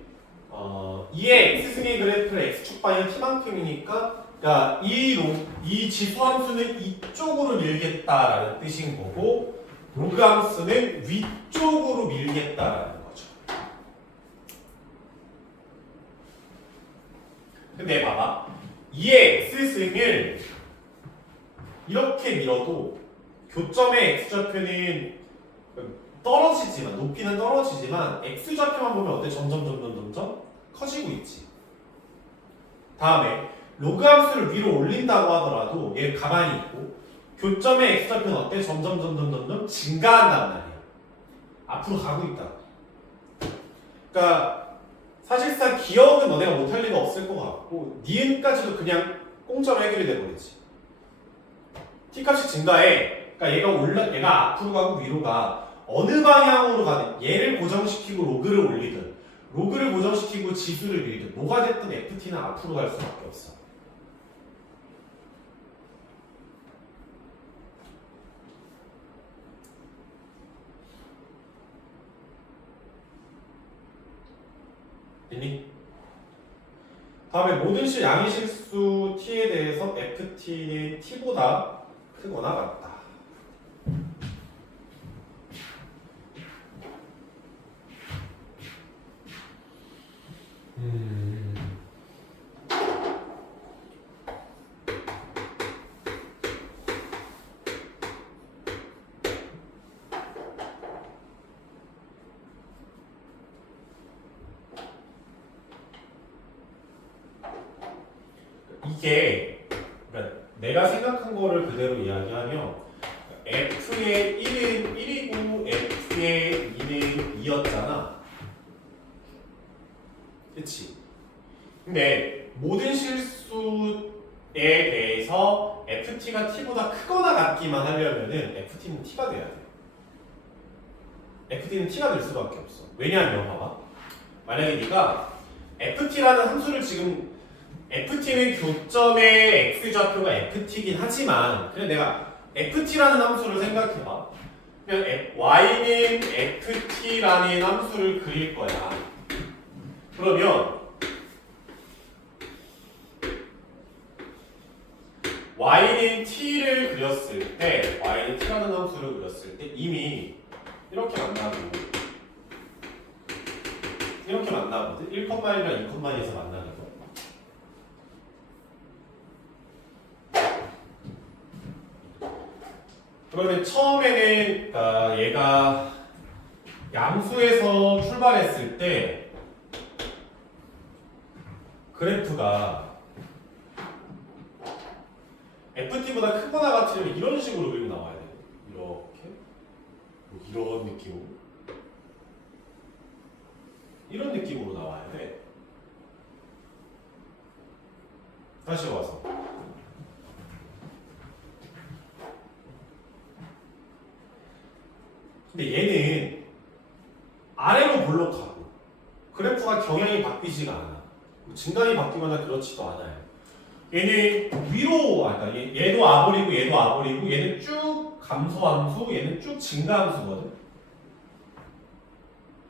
2의 x승의 그래프를 x축 방향 t만큼이니까 그러니까 이 지수 함수는 이쪽으로 밀겠다라는 뜻인 거고 로그 함수는 위쪽으로 밀겠다라는 거죠. 근데 봐봐. 2의 x승을 이렇게 밀어도 교점의 x좌표는 떨어지지만 높이는 떨어지지만 x좌표만 보면 어때? 점점 커지고 있지. 다음에 로그 함수를 위로 올린다고 하더라도 얘 가만히 있고 교점의 x좌표는 어때? 점점 증가한단 말이야. 앞으로 가고 있다. 그러니까 사실상 기억은 너네가 못할 리가 없을 것 같고 니은까지도 그냥 공짜로 해결이 돼버리지. t값이 증가해. 그러니까 얘가 앞으로 가고 위로 가. 어느 방향으로 가든 얘를 고정시키고 로그를 올리든 로그를 고정시키고 지수를 밀든 뭐가 됐든 ft는 앞으로 갈 수밖에 없어. 됐니? 다음에 모든 양의실수 t에 대해서 ft는 t보다 크거나 같다. 이게 그러니까 내가 생각한 거를 그대로 이야기하면 f의 1은 1이고 f의 2는 2였잖아. 그치? 근데 모든 실수에 대해서 ft가 t보다 크거나 같기만 하려면은 ft는 t가 돼야 돼. ft는 t가 될 수밖에 없어. 왜냐하면 봐봐. 만약에 네가 ft라는 함수를 지금 ft는 교점의 x좌표가 ft이긴 하지만 그냥 내가 ft라는 함수를 생각해봐. 그냥 y는 ft라는 함수를 그릴 거야. 그러면 y는 t를 그렸을 때 y는 t라는 함수를 그렸을 때 이미 이렇게 만나거든. 1,1이랑 2,2에서 만나는 거. 그러면 처음에는 얘가 양수에서 출발했을 때 그래프가 ft보다 크거나 같으면 이런 식으로 그리고 나와야 돼요. 이렇게 이런 느낌으로 이런 느낌으로 나와야 돼. 다시 와서 근데 얘는 아래로 볼록하고 그래프가 경향이 바뀌지가 않아. 증감이 바뀌거나 그렇지도 않아요. 얘는 위로, 얘도 아볼이고 얘도 아볼이고 얘는 쭉 감소함수, 얘는 쭉 증가함수거든.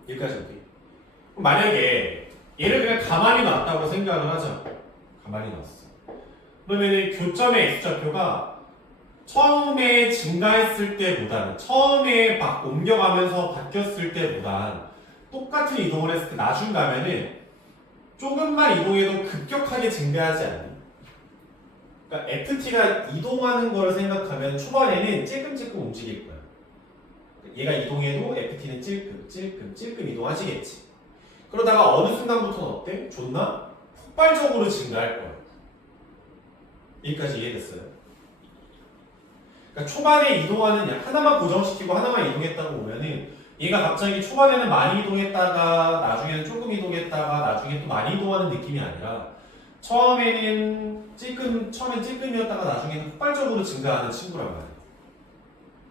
여기까지 어때? 만약에 얘를 그냥 가만히 놨다고 생각을 하자. 가만히 놨어. 그러면 교점의 x좌표가 처음에 증가했을 때보다는 처음에 막 옮겨가면서 바뀌었을 때보단 똑같은 이동을 했을 때 나중 가면은 조금만 이동해도 급격하게 증가하지 않니? 그러니까 FT가 이동하는 걸 생각하면 초반에는 찔끔찔끔 움직일 거야. 얘가 이동해도 FT는 찔끔 이동하시겠지. 그러다가 어느 순간부터는 어때? 존나 폭발적으로 증가할 거야. 여기까지 이해됐어요? 그러니까 초반에 이동하는 하나만 고정시키고 하나만 이동했다고 보면은 얘가 갑자기 초반에는 많이 이동했다가 나중에는 조금 이동했다가 나중에 또 많이 이동하는 느낌이 아니라 처음엔 찔끔이었다가 나중에는 폭발적으로 증가하는 친구란 말이야.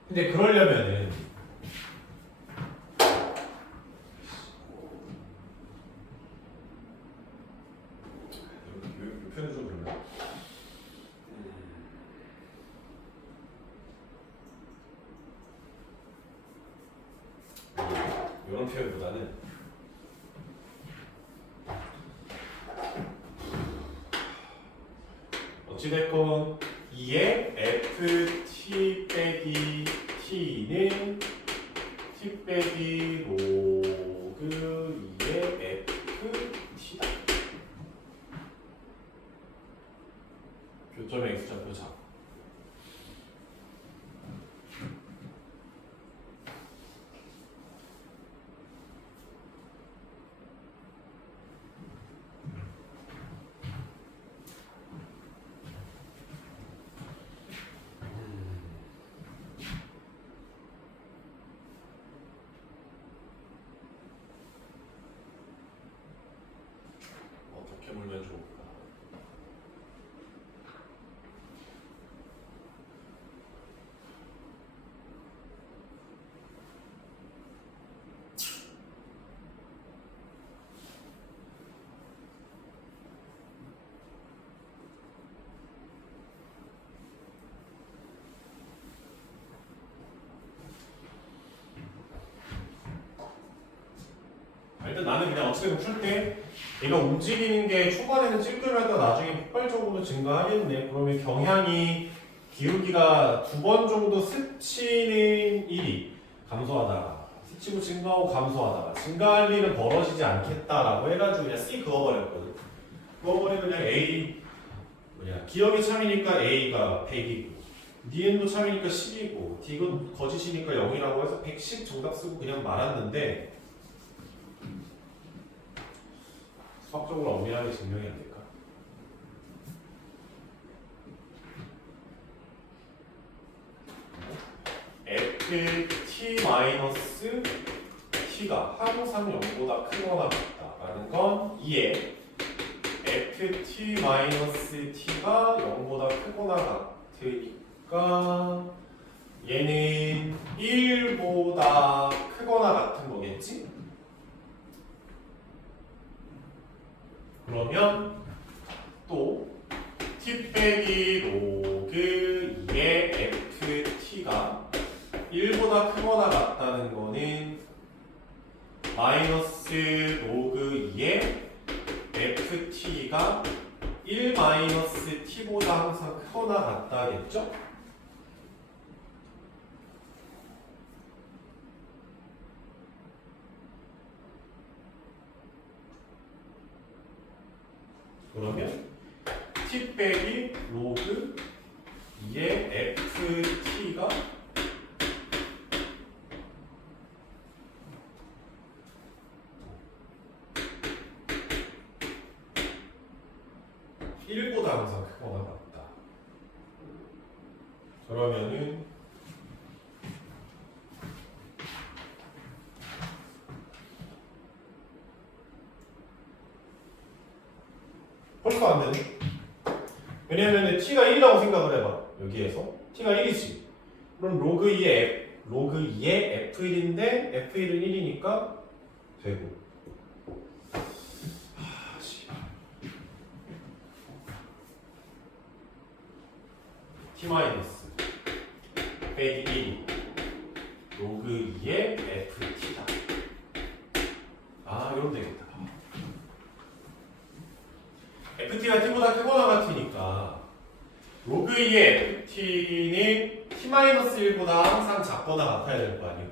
근데 그러려면은 이 표현을 좀 그러면 이런 표현보다는 어찌됐건 2의 ft 빼기 t는 t 빼기 로그 2의 ft다. 교점의 x좌표 잡. 어떻게 물면 좋을까? 일단 나는 그냥 어떻게든 풀 때 얘가 움직이는 게 초반에는 찔끔하다가 나중에 폭발적으로 증가하겠네. 그러면 경향이 기울기가 2번 정도 스치는 일이 감소하다가 스치고 증가하고 감소하다가 증가할 일은 벌어지지 않겠다라고 해가지고 그냥 C 그어버렸거든. 그어버리면 그냥 A 기억이 참이니까 A가 100이고 니은도 참이니까 10이고 D는 거짓이니까 0이라고 해서 110 정답 쓰고 그냥 말았는데 수학적으로 엄밀하게 증명이 안 될까? ft-t가 항상 0보다 크거나 같다라는 건 2에 ft-t가 0보다 크거나 같으니까 얘는 1보다 크거나 같은 거겠지? 그러면 또 t 빼기 로그 2의 ft가 1보다 크거나 같다는 거는 마이너스 로그 2의 ft가 1 마이너스 t보다 항상 크거나 같다겠죠? 그러면 t 빼기 로그 2의 ft가 1보다 항상 크거나 같다. 그러면은 벌써 안 되네. 왜냐면 t가 1이라고 생각을 해봐. 여기에서 t가 1이지. 그럼 로그 2의 f1인데 f1은 1이니까 되고. t 마이너스 빼기 1 로그 2의 ft다. 이러면 되겠다. ft가 t보다 크거나 같으니까 로그 2의 ft는 t-1보다 항상 작거나 같아야 될 거 아니에요.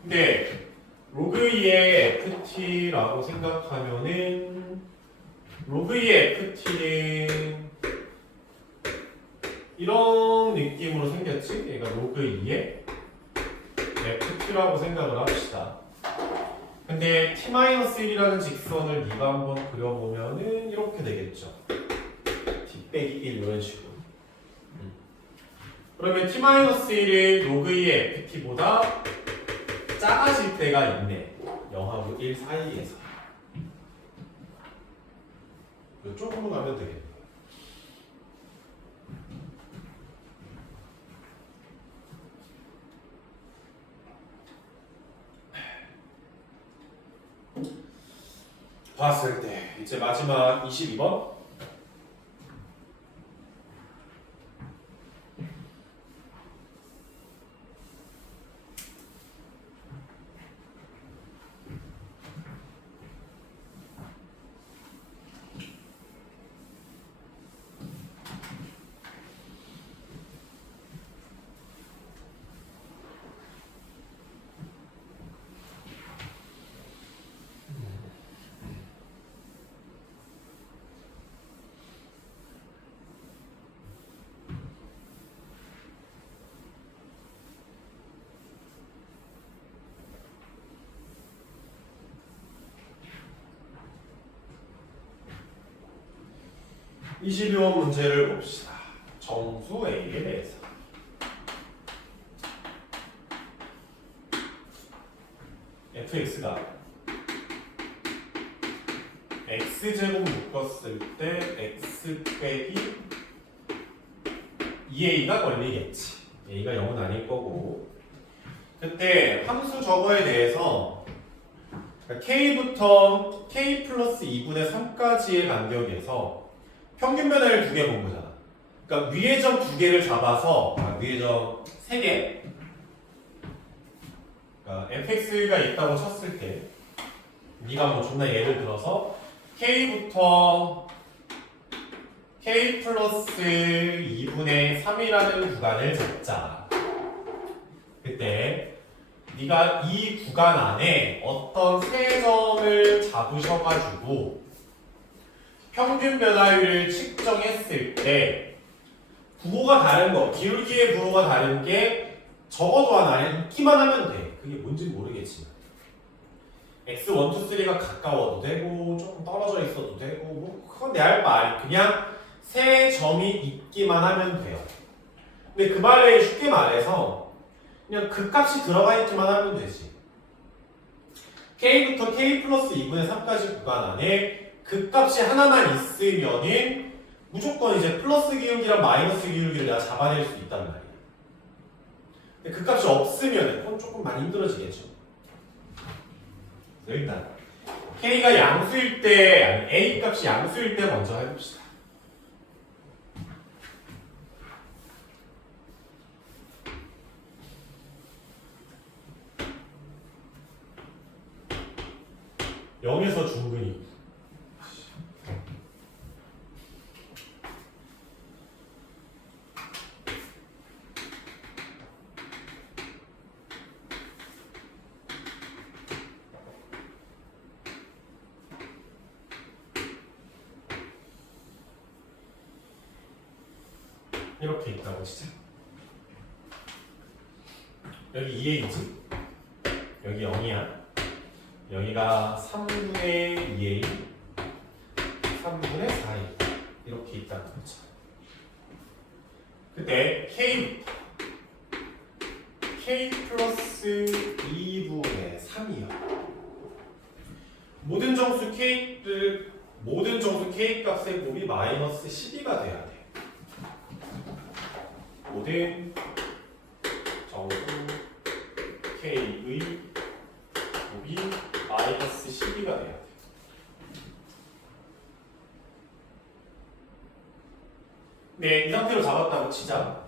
근데 로그 2의 ft라고 생각하면은 로그 2의 ft는 이런 느낌으로 생겼지? 얘가 로그 2의 ft라고 생각을 합시다. 근데 t-1이라는 직선을 네가 한번 그려보면은 이렇게 되겠죠. t 빼기 1 이런 식으로. 그러면 t-1은 로그 2의 ft보다 작아질 때가 있네. 0하고 1 사이에서. 조금만 가면 되겠네. 봤을 때 이제 마지막 22번. (22번) 문제를 봅시다. 정수 A에 대해서. fx가 x제곱 묶었을 때 x 빼기 2a가 걸리겠지. a가 0은 아닐 거고. 그때 함수 저거에 대해서 k부터 k 플러스 2분의 3까지의 간격에서 평균 변화를 2개 본 거잖아. 그러니까 위의 점 2개를 잡아서 위의 점 3개. 그러니까 fx가 있다고 쳤을 때 네가 뭐 존나 예를 들어서 k부터 k 플러스 2분의 3이라는 구간을 잡자. 그때 네가 이 구간 안에 어떤 세 점을 잡으셔가지고 평균 변화율을 측정했을 때 부호가 다른 거, 기울기의 부호가 다른 게 적어도 하나 있기만 하면 돼. 그게 뭔지는 모르겠지만 x1, 2, 3가 가까워도 되고 조금 떨어져 있어도 되고 뭐 그건 내 할 바 아니. 그냥 세 점이 있기만 하면 돼요. 근데 그 말에 쉽게 말해서 그냥 그 값이 들어가 있기만 하면 되지. k부터 k 플러스 2분의 3까지 구간 안에 그 값이 하나만 있으면은 무조건 이제 플러스 기울기랑 마이너스 기울기를 내가 잡아낼 수 있단 말이야. 근데 그 값이 없으면은 그건 조금 많이 힘들어지겠죠. 일단 k가 양수일 때, 아니 a 값이 양수일 때 먼저 해봅시다. (0에서) 중근이 이렇게 있다고 치자. 여기 2a이지? 여기 0이야. 여기가 3분의 2a, 3분의 4a 이렇게 있다는 거죠. 그때 k 플러스 2분의 3이요. 모든 정수 k 값의 곱이 마이너스 12가 돼야 돼. 모든 정수 k의 곱이 마이너스 12가 돼야 돼. 네, 이 상태로 잡았다고 치자.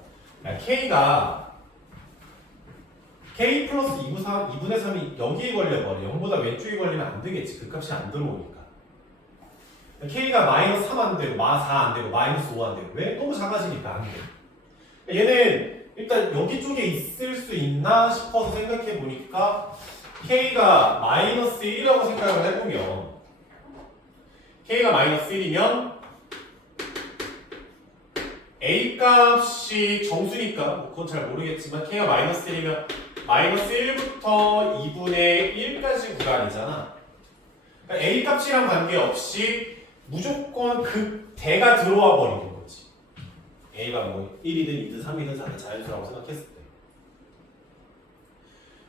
K 플러스 2분의 3이 여기에 걸려버려. 0보다 왼쪽에 걸리면 안 되겠지. 그 값이 안 들어오니까. K가 마이너스 3 안 되고, 마 4 안 되고, 마이너스 5 안 되고. 왜? 너무 작아지니까 안 돼. 얘는 일단 여기 쪽에 있을 수 있나 싶어서 생각해 보니까 K가 마이너스 1이라고 생각을 해보면 K가 마이너스 1이면 A 값이 정수니까 뭐 그건 잘 모르겠지만 K가 마이너스 1이면 마이너스 1부터 2분의 1까지 구간이잖아. 그러니까 A 값이랑 관계없이 무조건 극대가 들어와 버리는 거지. A가 뭐 1이든 2든 3이든 4든 자연수라고 생각했을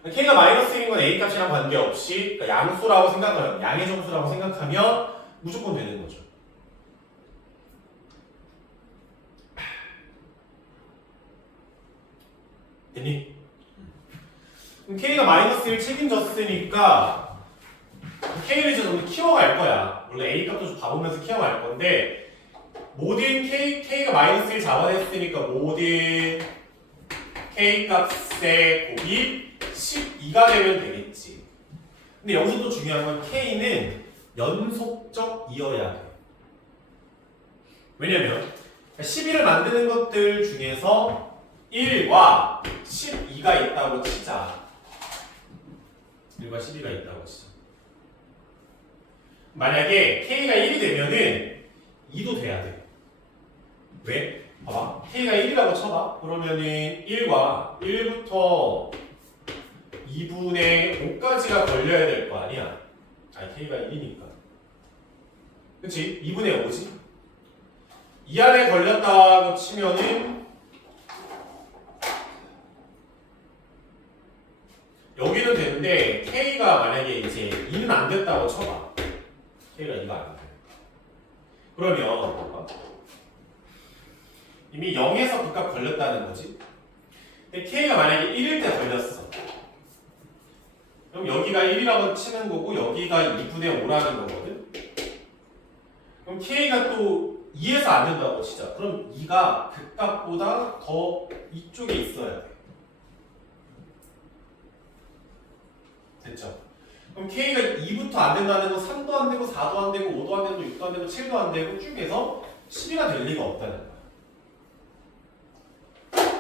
때. K가 마이너스 1인 건 A 값이랑 관계없이 그러니까 양수라고 생각하면 양의 정수라고 생각하면 무조건 되는 거죠. 됐니? 그럼 K가 마이너스 1 책임졌으니까 K를 이제 좀 키워갈 거야. 물론 A 값도 좀 봐보면서 키워갈 건데 모든 K가 마이너스 1 잡아냈으니까 모든 K 값의 곱이 12가 되면 되겠지. 근데 여기서 또 중요한 건 K는 연속적이어야 돼. 왜냐면 12를 만드는 것들 중에서 1과 12가 있다고 치자. 1과 12가 있다고 치자. 만약에 K가 1이 되면은 2도 돼야 돼. 왜? 봐봐. K가 1이라고 쳐봐. 그러면은 1과 1부터 2분의 5까지가 걸려야 될 거 아니야. 아니, K가 1이니까. 그치? 2분의 5지? 이 안에 걸렸다고 치면은 여기는 되는데 K가 만약에 이제 2는 안 됐다고 쳐봐. K가 2가 안 돼. 그러면 이미 0에서 그 값 걸렸다는 거지. 근데 K가 만약에 1일 때 걸렸어. 그럼 여기가 1이라고 치는 거고 여기가 2분의 5라는 거거든. 그럼 K가 또 2에서 안 된다고 치자. 그럼 2가 그 값보다 더 이쪽에 있어야 돼. 됐죠? 그럼 K가 2부터 안 된다는 건 3도 안 되고 4도 안 되고 5도 안 되고 6도 안 되고 7도 안 되고 쭉 해서 12가 될 리가 없다는 거야.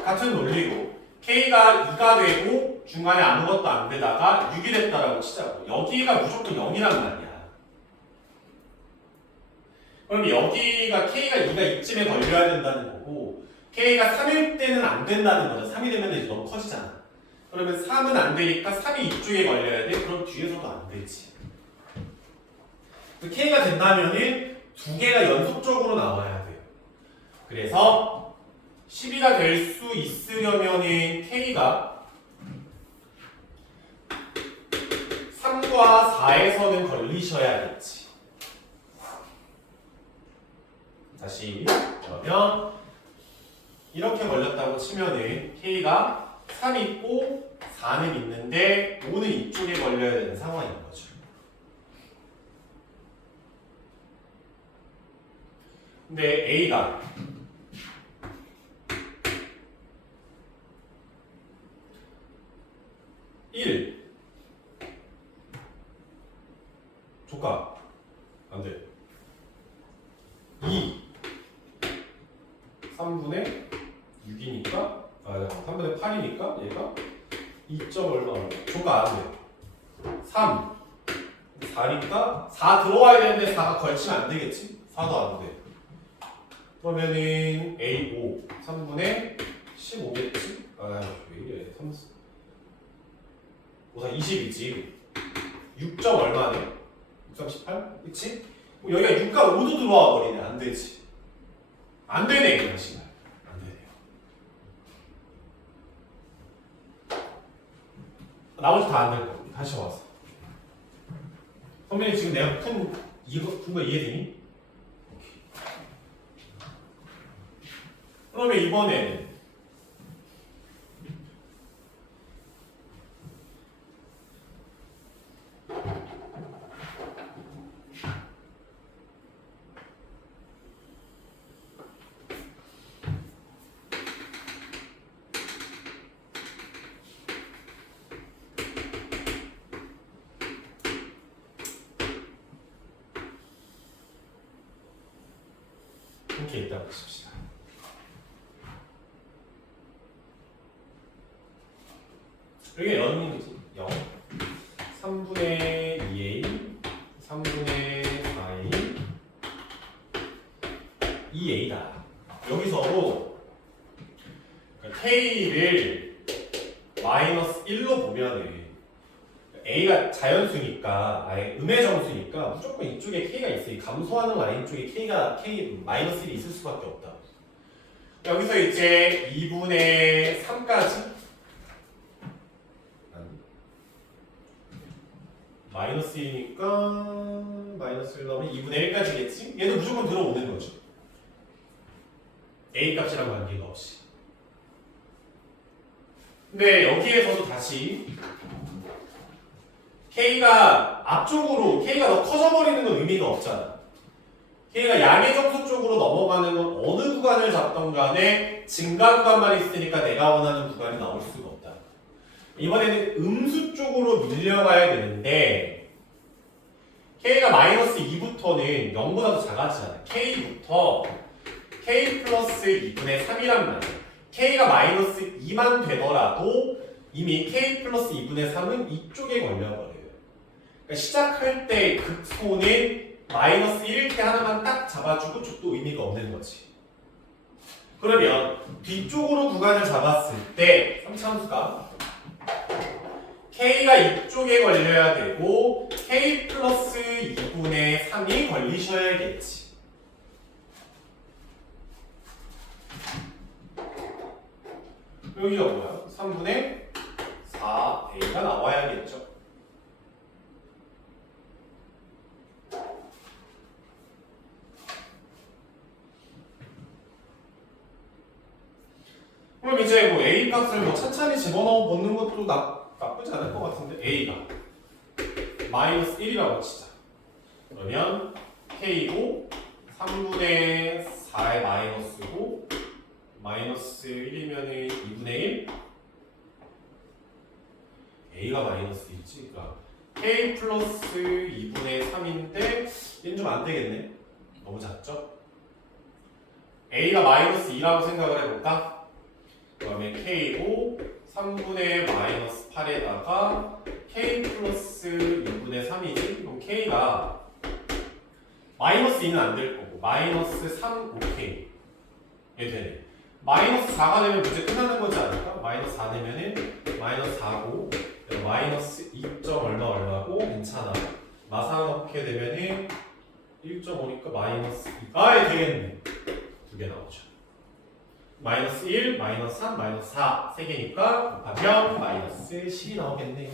같은 논리고 K가 2가 되고 중간에 아무것도 안 되다가 6이 됐다라고 치자고. 여기가 무조건 0이란 말이야. 그럼 여기가 K가 2가 이쯤에 걸려야 된다는 거고 K가 3일 때는 안 된다는 거죠. 3이 되면 이제 너무 커지잖아. 그러면 3은 안 되니까 3이 이쪽에 걸려야 돼. 그럼 뒤에서도 안 되지. K가 된다면은 두 개가 연속적으로 나와야 돼요. 그래서 12가 될 수 있으려면은 K가 3과 4에서는 걸리셔야겠지. 다시 그러면 이렇게 걸렸다고 치면은 K가 3 있고 4는 있는데 5는 이쪽에 걸려야 되는 상황인 거죠. 근데 A가 조카 안 돼. 2 3분의 6이니까 3분의 8이니까 얘가 2점 얼마 조카 안 돼. 3 4니까 4 들어와야 되는데 4가 걸치면 안 되겠지? 4도 안 돼. 그러면은 A5 3분의 15겠지? 아, 왜 이래? 5, 4, 20이지. 6점 얼마네? 638? 그치? 여기가 6과 5도 들어와 버리네. 안 되지. 안 되네, 그냥 시간. 안 되네요. 나머지 다 안 될 겁니다. 다시 와서. 선배님 지금 내가 푼 거 이해되니? 그러면 이번에는 이렇게 있다 보십시다. 이게 0이지. 0. 3분의 2a, 3분의 4a, 2a다. 여기서도 k를 마이너스 1로 보면은 a가 자연수니까, 아예 음의 정수니까 무조건 이쪽에 k가 있어. 이 감소하는 라인 쪽에 k 마이너스 1이 있을 수밖에 없다. 여기서 이제 2분의 3까지 마이너스 1이니까 마이너스 1 넣으면 2분의 1까지겠지? 얘는 무조건 들어오는 거죠. A 값이랑 관계가 없이. 근데 여기에서도 다시 K가 앞쪽으로 K가 더 커져버리는 건 의미가 없잖아. K가 양의 정수 쪽으로 넘어가는 건 어느 구간을 잡던 간에 증가 구간만 있으니까 내가 원하는 구간이 나올 수가 없다. 이번에는 음수 쪽으로 밀려가야 되는데 K가 마이너스 2부터는 0보다 더 작아지잖아. K부터 K 플러스 2분의 3이란 말이야. K가 마이너스 2만 되더라도 이미 K 플러스 2분의 3은 이쪽에 걸려버려요. 그러니까 시작할 때 극소는 마이너스 1일 때 하나만 딱 잡아주고 저도 의미가 없는 거지. 그러면 뒤쪽으로 구간을 잡았을 때 3차함수가 K가 이쪽에 걸려야 되고 K 플러스 2분의 3이 걸리셔야겠지. 여기가 뭐야? 3분의 4A가 나와야겠죠. 그럼 이제 뭐 A 값을 뭐 찬찬히 집어넣어 보는 것도 나쁘지 않을 것 같은데 A가 마이너스 1이라고 치자. 그러면 K고 3분의 4의 마이너스고 마이너스 1이면 2분의 1 A가 마이너스 1이지. 그러니까 K 플러스 2분의 3인데 얘는 좀 안 되겠네. 너무 작죠? A가 마이너스 2라고 생각을 해볼까? 그러면 K고 3분의 마이너스 8에다가 K 플러스 2분의 3이지? 그럼 K가 마이너스 2는 안 될 거고 마이너스 3, 오케이. 얘 되네. 마이너스 4가 되면 문제 끝나는 거지 않을까? 마이너스 4 되면은 마이너스 4고 마이너스 2. 얼마고 괜찮아. 마상 넣게 되면은 1.5니까 마이너스 2. 아, 되겠네. 두 개 나오죠. 마이너스 1, 마이너스 3, 마이너스 4 세 개니까 곱하면 마이너스 10이 나오겠네.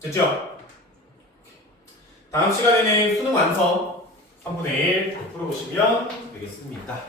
됐죠? 다음 시간에는 수능 완성 3분의 1 풀어보시면 되겠습니다.